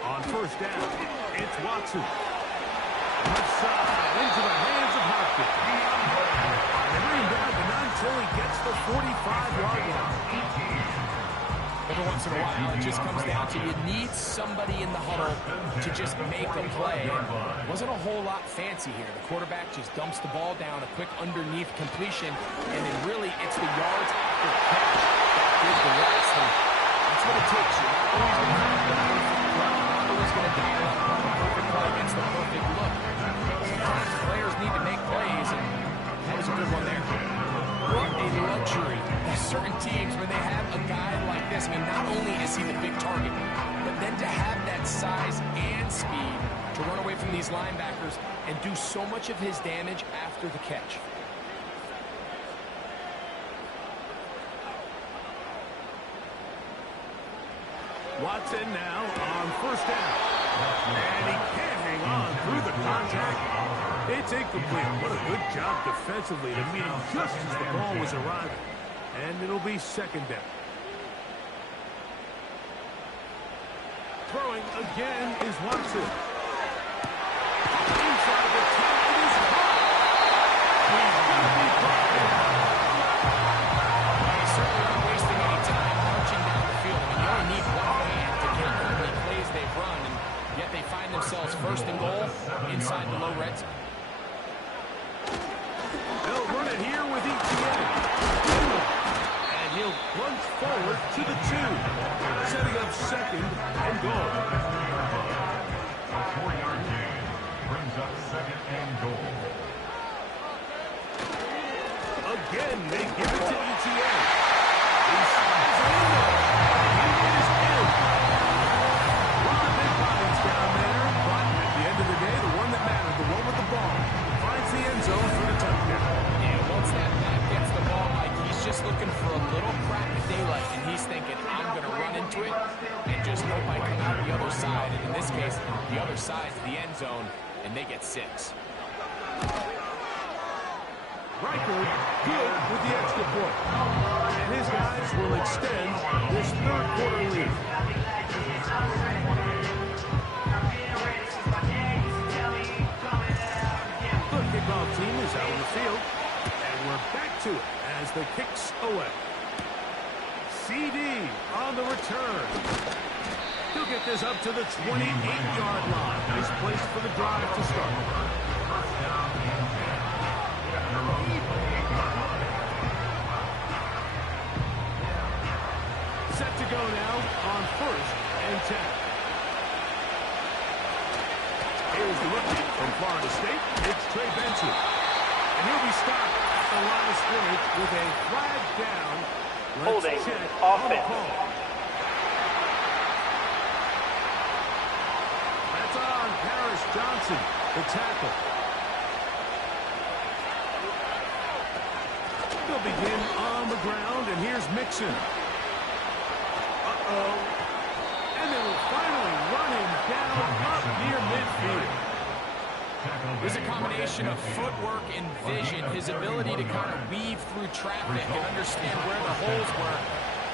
On first down, it's Watson. Left side, into the hands of Hopkins. And bring him down, but not until he gets the 45-yard line. Every once in a while, it just comes down to you need somebody in the huddle to just make a play. And wasn't a whole lot fancy here. The quarterback just dumps the ball down, a quick underneath completion, and then really it's the yards after catch that did the rest. And that's what it takes. You're not always going to have the perfect play. You're not always going to dial up the perfect play against the perfect look. Sometimes players need to make plays, and that was a good one there. What a luxury of certain teams when they have a guy like this. I mean, not only is he the big target, but then to have that size and speed to run away from these linebackers and do so much of his damage after the catch. Watson now on first down. And he can't hang on through the contact. It's incomplete. What a good job defensively to meet him just as the ball was arriving. And it'll be second down. Throwing again is Watson. Inside the 10, it is caught. He's going to be brought down. He's certainly not wasting any time marching down the field. I mean, you only need one hand to count how many plays they've run, and yet they find themselves first and goal inside the low red zone. They'll run it here with ETN. And he'll plunge forward to the 2. Setting up second and goal. A 4-yard gain brings up second and goal. Again, they give it to ETN. He slides it in there. He is in. A lot of big bodies down there, but at the end of the day, the one that mattered, the one with the ball, finds the end zone for the touchdown. Yeah, once that back gets the ball, Mike, he's just looking for a little crack of daylight, and he's thinking, I'm going to run into it and just hope I come out the other side. And in this case, the other side's the end zone, and they get 6. Riker good with the extra point. And his guys will extend this third quarter lead. The kickoff team is out on the field. And we're back to it as the kicks away. CD on the return. He'll get this up to the 28-yard line. Nice place for the drive to start. Set to go now on first and 10. Here's the rookie from Florida State. It's Trey Benson. And he'll be stopped at the line of scrimmage with a flag down. Let's Holding check offense. on the call. That's on Paris Johnson, the tackle. They'll begin on the ground, and here's Mixon. And they will finally run him down up near midfield. There's a combination of footwork and vision, his ability to kind of weave through traffic and understand where the holes were.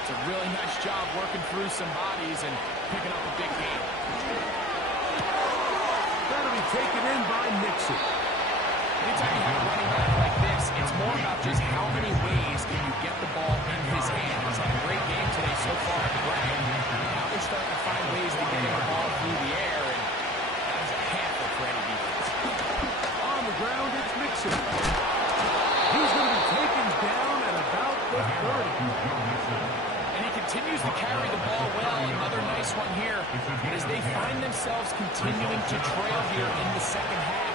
It's a really nice job working through some bodies and picking up a big gain. That'll be taken in by Nixon. Anytime you have a running back like this, it's more about just how many ways can you get the ball in his hand. He's had a great game today so far at the ground. Now they're starting to find ways to get the ball through the air, and that is a handful for any defense. On the ground, it's Mixon. He's going to be taken down at about the 30. And he continues to carry the ball well. Another nice one here as they find themselves continuing to trail here in the second half.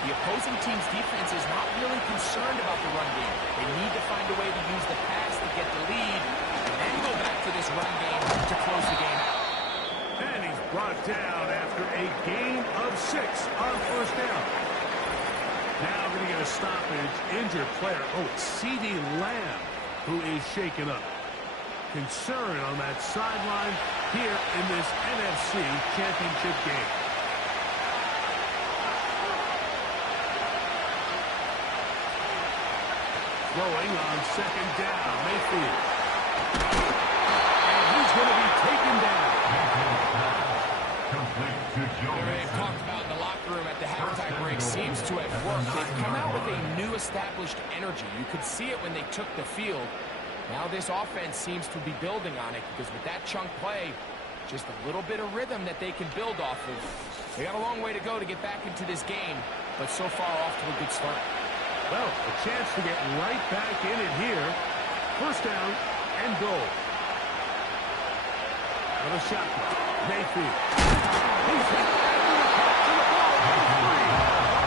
The opposing team's defense is not really concerned about the run game. They need to find a way to use the pass to get the lead and then go back to this run game to close the game out. And he's brought down after a gain of 6 on first down. Now going to get a stoppage. Injured player. Oh, it's C.D. Lamb. who is shaken up. Concern on that sideline here in this NFC Championship game. Throwing on second down, Mayfield. And he's going to be taken down. They've talked about in the locker room at the halftime break seems to have worked. They've come out with a new established energy. You could see it when they took the field. Now this offense seems to be building on it because with that chunk play, just a little bit of rhythm that they can build off of. They got a long way to go to get back into this game, but so far off to a good start. Well, a chance to get right back in it here. First down and goal. Another shotgun. Mayfield. He's hit after the catch and the ball is free.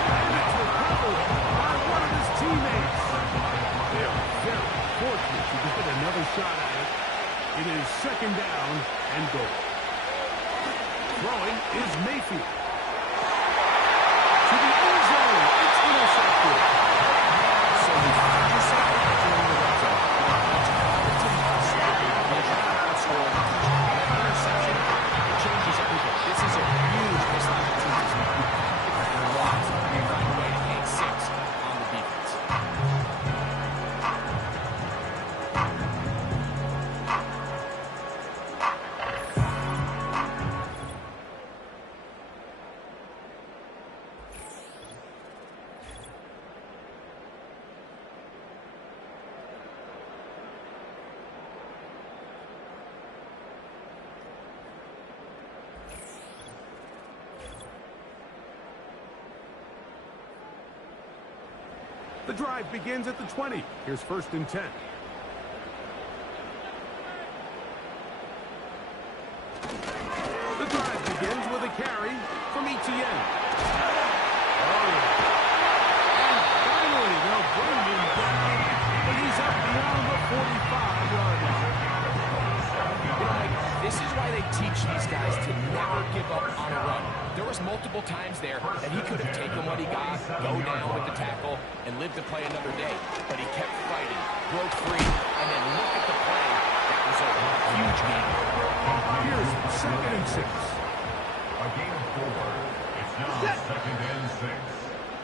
And it's recovered by one of his teammates. They are very fortunate to get another shot at it. It is second down and goal. Throwing is Mayfield. To the end zone. It's intercepted. So you find yourself during the red zone. It's hard to pass the measure of scoring. That interception, it changes everything. This is a huge missed opportunity. And Watts can find a way to hang 6 on the defense. The drive begins at the 20. Here's first and 10. The drive begins with a carry from Etienne. Oh, yeah. And finally, they'll bring him down, but he's up beyond the 45-yard line. This is why they teach these guys to never give up on a run. There was multiple times there that he could have taken what he got, go down with the tackle, and lived to play another day. But he kept fighting, broke free, and then look at the play. That was a huge game. Here's second and 6. A game of 4. It's now second and 6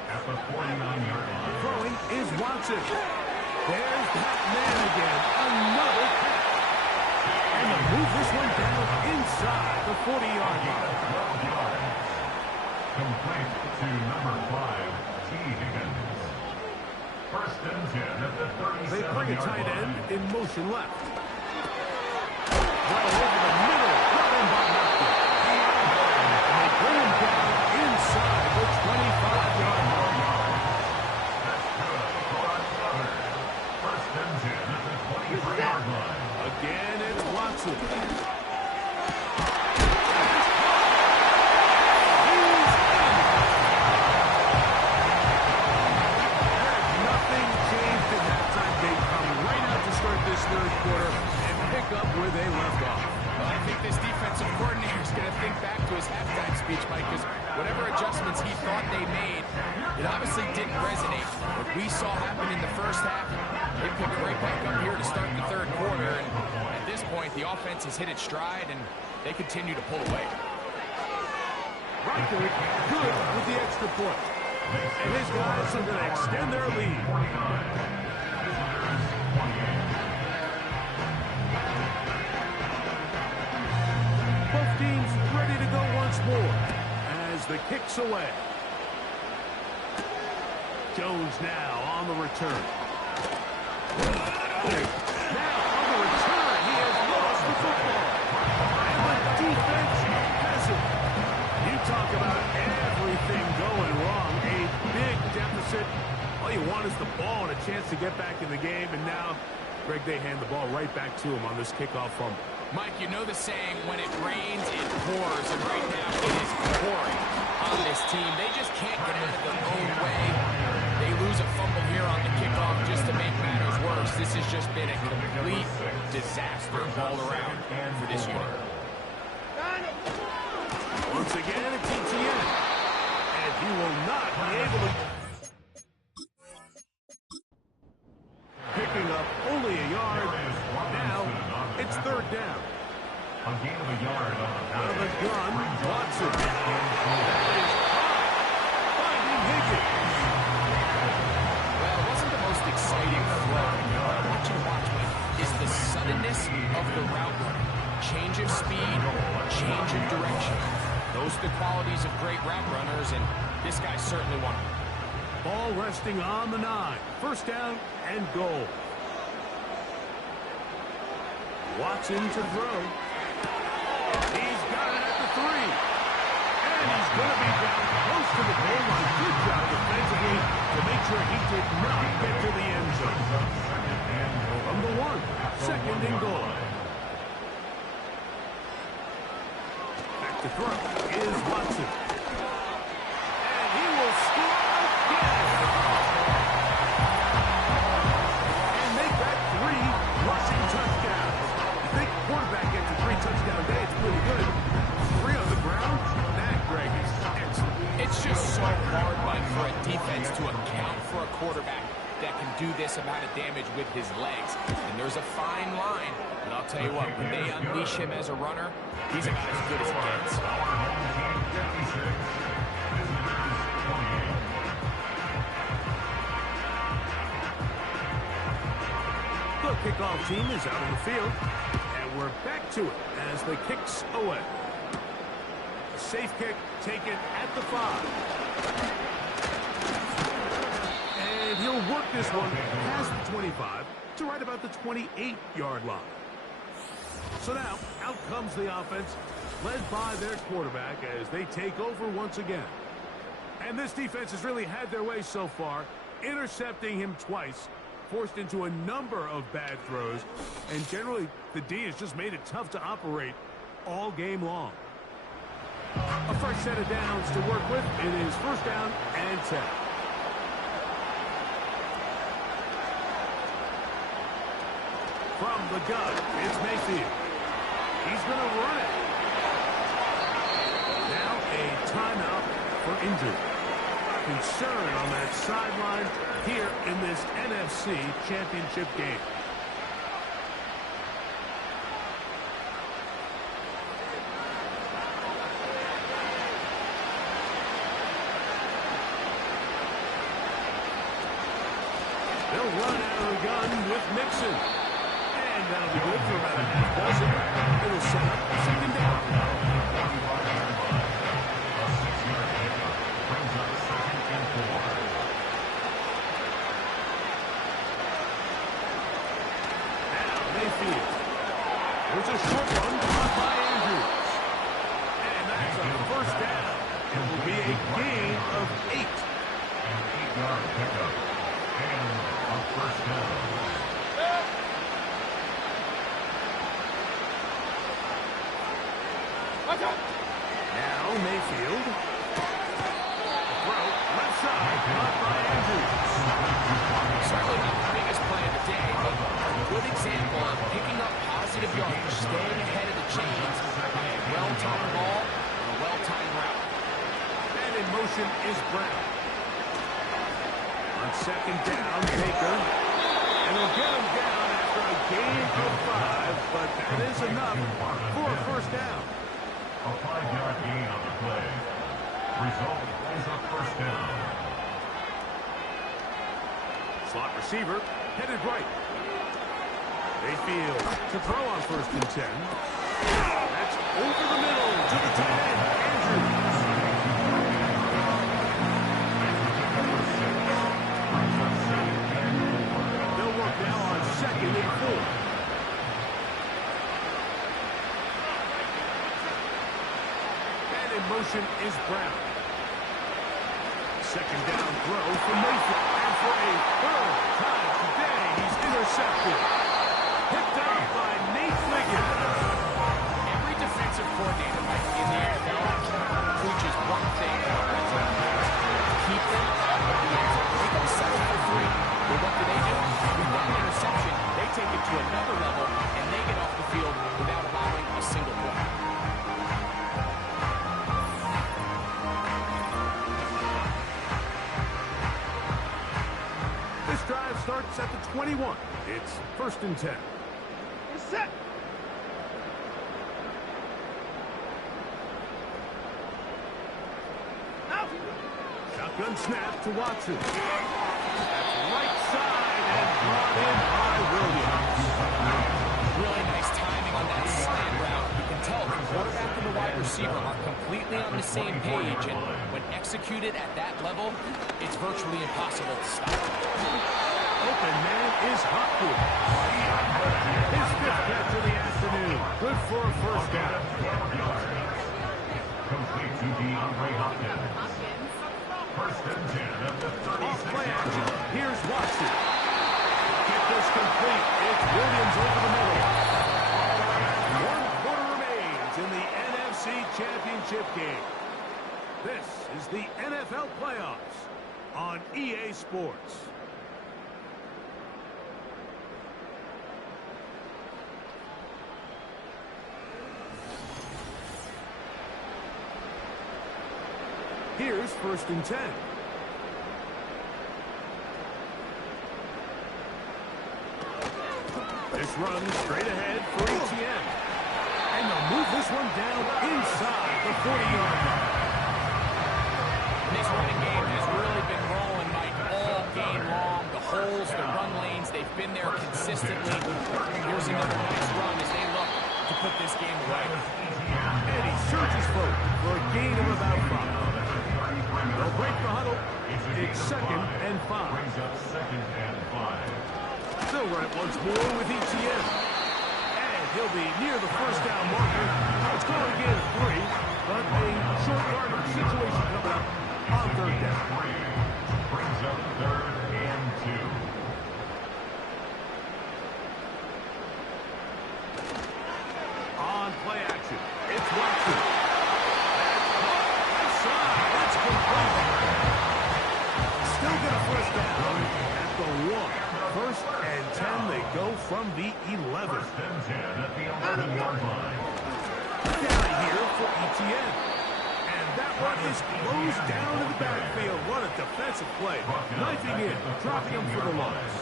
at the 49-yard line. Throwing is Watson. There's that man again. Another catch. And to move this one down inside the 40-yard line. 12 yards. Complete to number 5, T. Higgins. First and 10 at the 37-yard line. They bring a tight end in motion left. Well over the middle. Brought in by Malcolm. And they bring him down inside the 25-yard line. That's good for another. First and 10 at the 23-yard line. Again, it's Watson. This third quarter and pick up where they left off. Well, I think this defensive coordinator is going to think back to his halftime speech, Mike, because whatever adjustments he thought they made, it obviously didn't resonate. What we saw happen in the first half, they picked right back up here to start the third quarter, and at this point, the offense has hit its stride, and they continue to pull away. Riker good with the extra point. And his guys are going to extend their lead. Both teams ready to go once more as the kick's away. Jones now on the return. Now on the return, he has lost the football. And the defense has it. You talk about everything going wrong. A big deficit. All you want is the ball and a chance to get back in the game. And now, Greg, they hand the ball right back to him on this kickoff fumble. Mike, you know the saying, when it rains, it pours, and right now it is pouring on this team. They just can't get out of their own way. They lose a fumble here on the kickoff just to make matters worse. This has just been a complete disaster all around for this unit. Once again, it's Etienne. And he will not be able to... Picking up only a yard. A gain of a yard on the Out of the play. gun, Watson. That is finding Higgins. Well, it wasn't the most exciting throw. What you watch with is the suddenness of the route running. Change of speed, change of direction. Those are the qualities of great route runners, and this guy's certainly one of them. Ball resting on the 9. First down and goal. Watson to throw. He's got it at the 3. And he's going to be down close to the goal line. Good job defensively to make sure he did not get to the end zone. From the 1, second and goal. Back to throw is Watson. And he will score again. And make that 3 rushing touchdowns. You think quarterback gets a 3-touchdown day, it's pretty good. 3 on the ground, that, Greg, is excellent. It's just so hard, Mike, for a defense to account for a quarterback that can do this amount of damage with his legs. And there's a fine line. But I'll tell you what, when they unleash him as a runner, he's about as good as it gets. The kickoff team is out on the field. And we're back to it as the kick's away. A safe kick taken at the 5. And he'll work this one past the 25 to right about the 28-yard line. So now, out comes the offense, led by their quarterback as they take over once again. And this defense has really had their way so far, intercepting him twice, forced into a number of bad throws, and generally, the D has just made it tough to operate all game long. A fresh set of downs to work with. It is first down and 10. From the gun, it's Mayfield. He's going to run it. Now a timeout for injury. Concern on that sideline here in this NFC Championship game. They'll run out of the gun with Mixon. And that'll be good for about a half dozen. It'll set up second down. Now Mayfield. There's a short one caught by Andrews. And that's a first down. It will be a gain of 8. An 8-yard pickup. And a first down. Now Mayfield. Throw left side. Caught by Andrews. Certainly not the biggest play of the day, but a good example of picking up positive yards, staying ahead of the chains by a well-timed ball and a well-timed route. And in motion is Brown. On second down, Baker. And he'll get him down after a gain of 5, but that is enough for a first down. A 5-yard gain on the play. Result is a first down. Slot receiver headed right. Mayfield to throw on first and 10. That's over the middle to the tight end, Andrews. They'll work now on second and 4. And in motion is Brown. Second down throw for Mayfield. And for a third time today, he's intercepted. Picked up by Nate Wiggins. Every defensive coordinator in the NFL preaches one thing about red zone plays. Keep them out of the end zone. Make them settle for 3. But what do? With one interception, they take it to another level, and they get off the field without allowing a single point. This drive starts at the 21. It's first and 10. Set. Shotgun snap to Watson. That's right side and brought in by Williams. Really nice timing on that slant route. You can tell the quarterback and the wide receiver are completely on the same page, and when executed at that level, it's virtually impossible to stop. Open man is Hopkins. His fifth catch of the afternoon. Good for a first down. Complete to DeAndre Hopkins. First and 10 at the 36. Off play action. Here's Watson. Get this complete. It's Williams over the middle. 1 quarter remains in the NFC Championship game. This is the NFL playoffs on EA Sports. Here's first and 10. This run straight ahead for ETN. And they'll move this one down inside the 40-yard line. This running game has really been rolling, Mike, all game long. The holes, the run lanes, they've been there consistently. Here's another nice run as they look to put this game away. And he surges forward for a gain of about 5. They'll break the huddle. It's 2nd and 5. Brings up 2nd and 5. They'll run it once more with ETN. And he'll be near the first down marker. It's going to get 3, but a short yardage situation coming up on 3rd down. Brings up 3rd and 2. On play action, it's Watson. That's caught. That's complete. Still get a first down at the 1. First and 10, they go from the 11. First and 10 at the 11-yard line. Carry here for ETN. And that one is closed down in the backfield. What a defensive play. Knifing in, dropping him for the loss.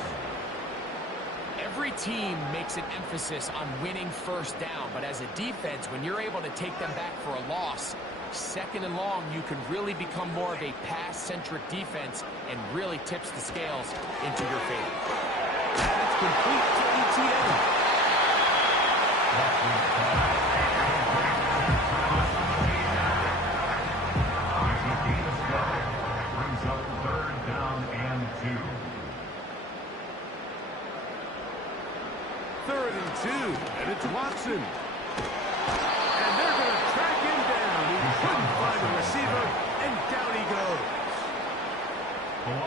Every team makes an emphasis on winning first down, but as a defense, when you're able to take them back for a loss, 2nd and long, you can really become more of a pass-centric defense and really tips the scales into your favor. That's complete to ETN. Brings up 3rd down and 2. 3rd and 2, and it's Watson. And they're going to track him down. He couldn't find the receiver, and down he goes.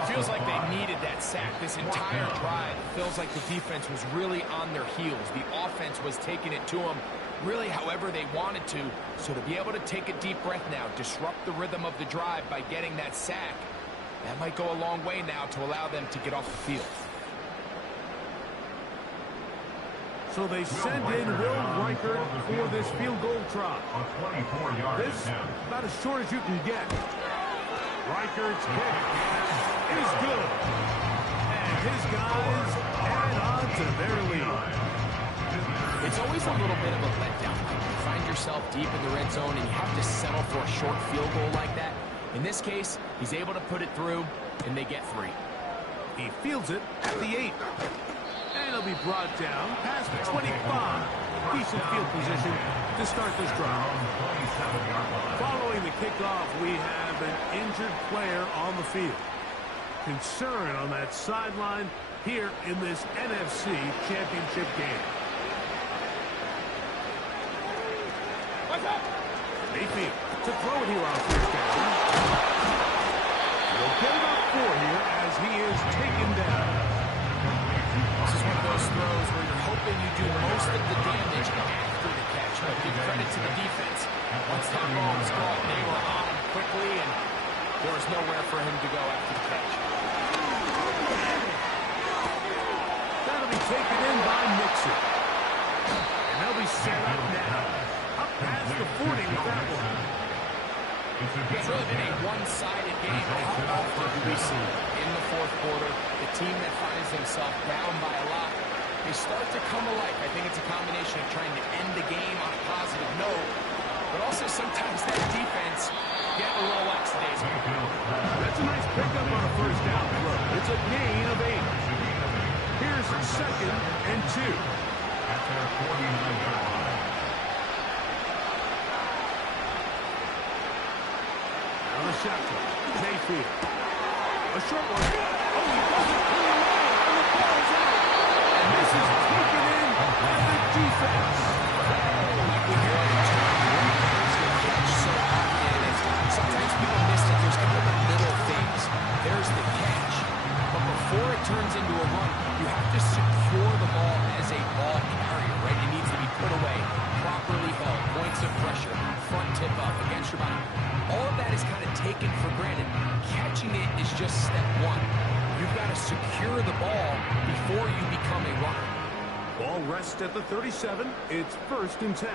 Feels like they needed that sack this entire drive. Feels like the defense was really on their heels. The offense was taking it to them really however they wanted to. So to be able to take a deep breath now, disrupt the rhythm of the drive by getting that sack, that might go a long way now to allow them to get off the field. So they send in Will Reichert for this field goal try. A 24-yard This attempt. about as short as you can get. Reichert's kick is good. And his guys add on to their lead. It's always a little bit of a letdown. You find yourself deep in the red zone and you have to settle for a short field goal like that. In this case, he's able to put it through, and they get 3. He fields it at the 8. And he'll be brought down past the 25. Decent field position to start this drive. Following the kickoff, we have an injured player on the field. Concern on that sideline here in this NFC Championship game. Mayfield to throw it here on 1st down. He'll get about 4 here as he is taken down. This is one of those throws where you're hoping you do most of the damage after the catch, but give credit to the defense. Once that ball was caught, they were on him quickly, and there was nowhere for him to go after the catch. That'll be taken in by Mixon. And they'll be set up now. Up past the 40 with that one. It's really been a one-sided game. How often do we see in the 4th quarter the team that finds themselves down by a lot, they start to come to life? I think it's a combination of trying to end the game on a positive note, but also sometimes that defense Get a little lackadaisical. That's a nice pickup on a first down throw. It's a gain of 8. Here's 2nd and 2. At their 49-yard line. Now the shotgun. Mayfield. A short one. Oh, he doesn't clear away, and the ball's out. And this is taken in by the defense. We hear the term catch so often, and sometimes people miss that there's kind of a middle phase. There's the catch. But before it turns into a run, you have to secure the ball as a ball carrier, right? It needs to be put away, properly held, points of pressure, front tip up against your body. All of that is kind of taken for granted. Catching it is just step one. You've got to secure the ball before you become a runner. Ball rests at the 37. It's 1st and 10.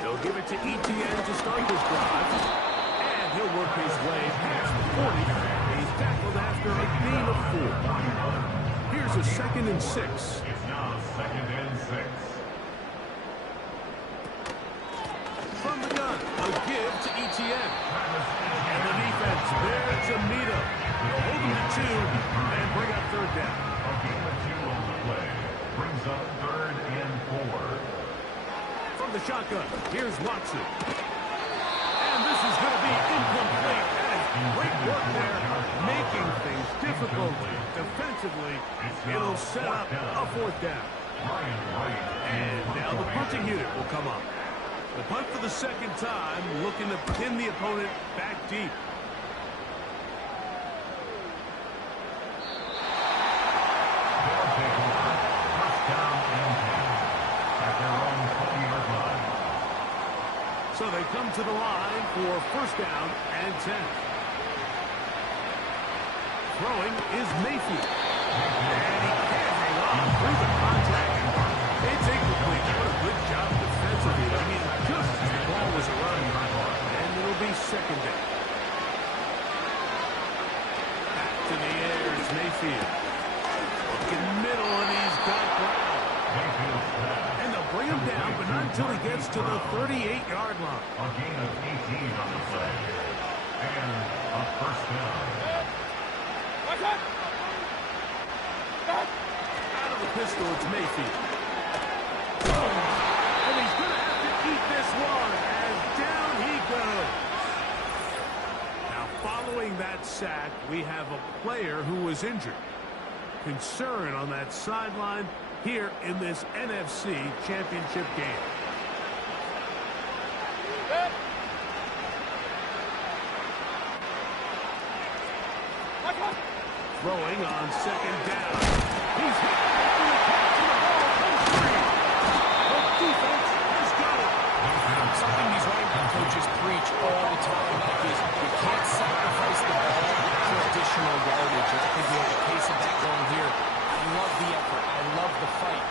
They'll give it to Etienne to start this drive. And he'll work his way past the 40. He's tackled after a gain of 4. Here's a 2nd and 6. It's now 2nd and 6. From the gun, a give to Etienne. And the defense there to meet him. They'll hold him to 2 and bring up 3rd down. A gain of 2 on the play. Brings up 3rd and 4. From the shotgun, here's Watson. And this is going to be incomplete. That is great work there, making things difficult defensively. It'll set up a 4th down. And now the punting unit will come up. The punt for the 2nd time, looking to pin the opponent back deep. They'll take over. 1st down and 10. At their own 20-yard line. So they come to the line for 1st down and 10. Throwing is Mayfield. And he can't hang on through the contact. It's incomplete. What a good job defensively. I mean, just as the ball was running. And it'll be 2nd down. Back to the air is Mayfield. Looking middle, and he's got Brown. And they'll bring him down, but not until he gets to the 38-yard line. A gain of 18 on the play. And a 1st down. Out of the pistol, it's Mayfield. And he's going to have to eat this one as down he goes. Now, following that sack, we have a player who was injured. Concern on that sideline here in this NFC Championship game. Throwing on 2nd down. He's hit after the catch, and the ball comes free. The defense has got it. Something these running back coaches preach all the time, Mike, is you can't sacrifice the ball for additional yardage. I think we have a case of that going here. I love the effort. I love the fight.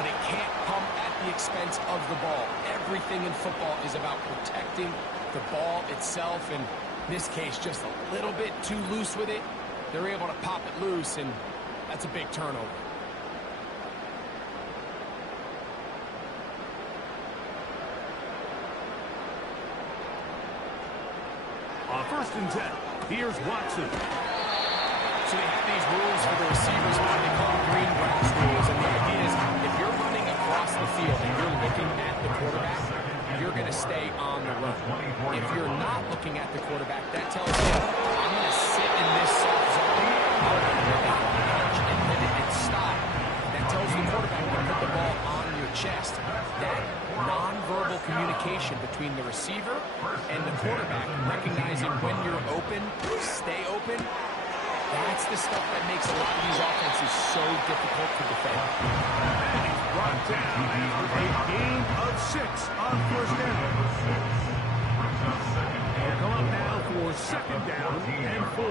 But it can't come at the expense of the ball. Everything in football is about protecting the ball itself. And in this case, just a little bit too loose with it. They're able to pop it loose, and that's a big turnover. On 1st and 10, here's Watson. So they have these rules for the receivers, what they call green grass rules. And the idea is if you're running across the field and you're looking at the quarterback, you're going to stay on the run. If you're not looking at the quarterback, that tells you I'm going to sit in this soft zone. I'm going to punch and pivot and stop. That tells the quarterback to put the ball on your chest. That nonverbal communication between the receiver and the quarterback, recognizing when you're open, stay open, that's the stuff that makes a lot of these offenses so difficult to defend. And he's brought down after a gain of 6 on 1st down. They'll come up now for 2nd down and 4.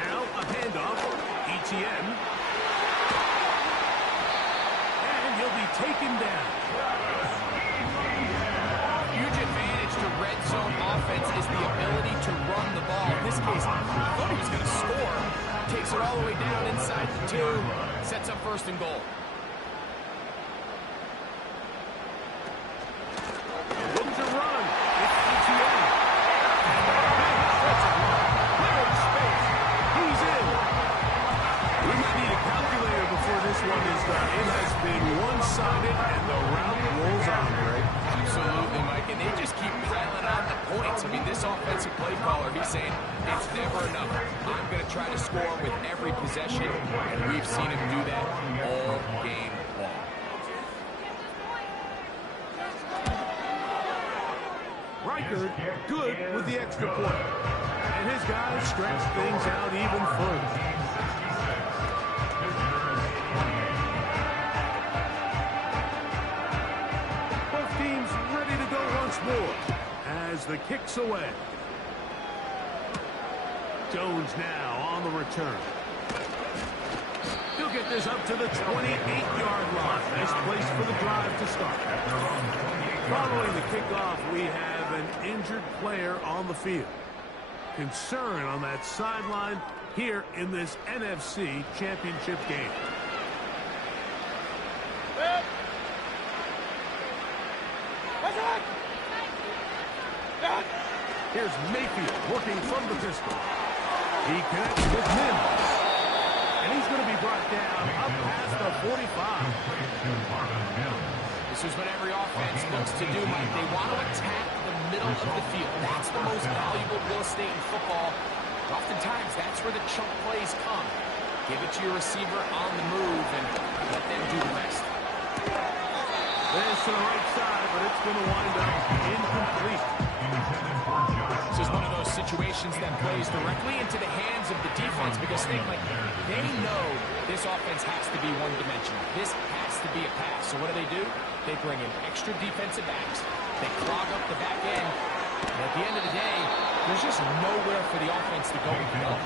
Now a handoff. Etienne. And he'll be taken down. Huge advantage to red zone offense is the ability to run the ball. In this case, I thought he was going to score. Takes it all the way down inside the 2. Sets up 1st and goal. offensive play caller, he's saying it's never enough. I'm going to try to score with every possession, and we've seen him do that all game long. Riker good with the extra point. And his guys stretch things out even further. Both teams ready to go once more as the kick's away. Jones now on the return. He'll get this up to the 28-yard line. Nice place for the drive to start. Following the kickoff, we have an injured player on the field. Concern on that sideline here in this NFC Championship game. Here's Mayfield working from the pistol. He connects with Mims. And he's going to be brought down up past the 45. This is what every offense looks to do, Mike. They want to attack the middle of the field. That's the most valuable real estate in football. Oftentimes, that's where the chunk plays come. Give it to your receiver on the move and let them do the rest. This to the right side, but it's going to wind up incomplete. This is one of those situations that plays directly into the hands of the defense because they know this offense has to be one-dimensional. This has to be a pass. So what do? They bring in extra defensive backs. They clog up the back end. And at the end of the day, there's just nowhere for the offense to go and go.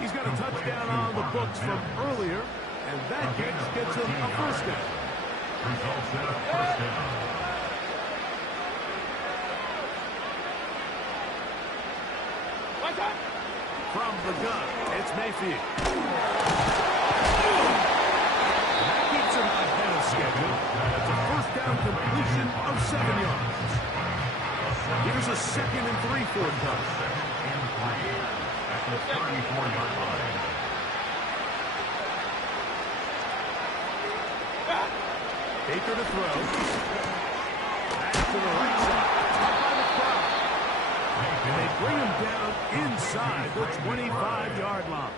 He's got a touchdown on the books from earlier, and that catch gets him a first down. Results in a first down. From the gun, it's Mayfield. That keeps him ahead of schedule. That's a first down completion of 7 yards. Here's a 2nd and 3 for him. At the 34-yard line. Baker to throw. Back to the right side. Up by the crowd. And they bring him down inside the 25-yard line.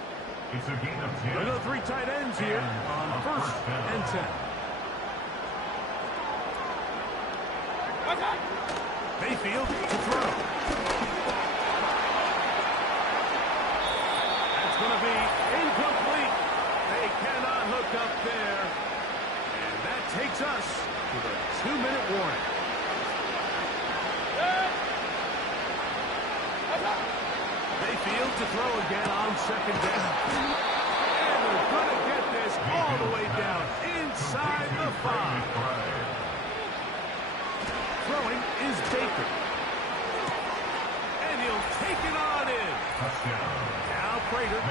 It's a gain of 10. There go 3 tight ends here on 1st and 10. Mayfield to throw. That's going to be incomplete. They cannot hook up there. And that takes us to the 2-minute warning. Mayfield to throw again on 2nd down. And they're going to get this all the way down inside the 5. Throwing is Baker. And he'll take it on in. Now Prater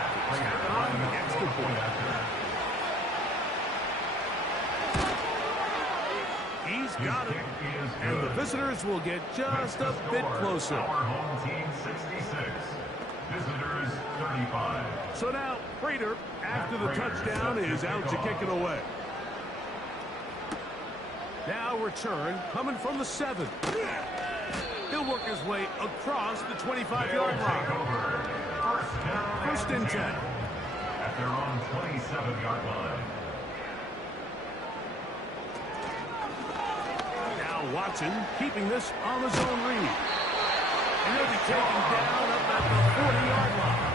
on the extra point. He's got it. And the visitors will get just a bit closer. Our home team 66. Visitors 35. So now Prater, after the touchdown, is out to kick it away. Now return coming from the 7. He'll work his way across the 25-yard line. First and 10. At their own 27-yard line. Now Watson keeping this on his own read. And he'll be taken down up at the 40-yard line.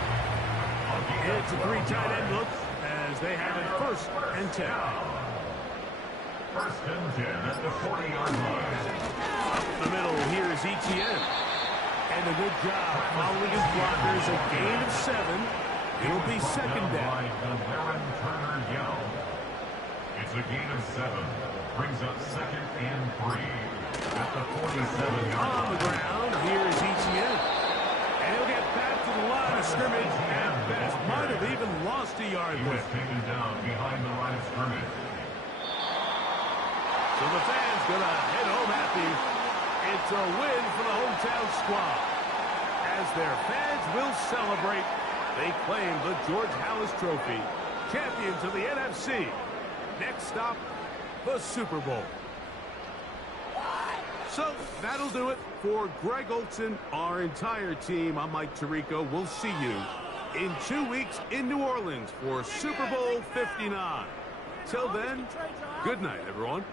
It's a 3 tight end look as they have it 1st and 10. First and 10 at the 40-yard line. Up the middle, here's Etienne. And a good job following his blockers. A gain of 7. It'll be 2nd down. It's a gain of 7. Brings up 2nd and 3. At the 47-yard line. On the ground, here's Etienne. And he'll get back to the line of scrimmage at best. Might have even lost a yard He was taken down behind the line of scrimmage. So the fans gonna head home happy. It's a win for the hometown squad. As their fans will celebrate, they claim the George Halas Trophy. Champions of the NFC. Next stop, the Super Bowl. So that'll do it for Greg Olson, our entire team. I'm Mike Tirico. We'll see you in 2 weeks in New Orleans for Super Bowl 59. Till then, good night, everyone.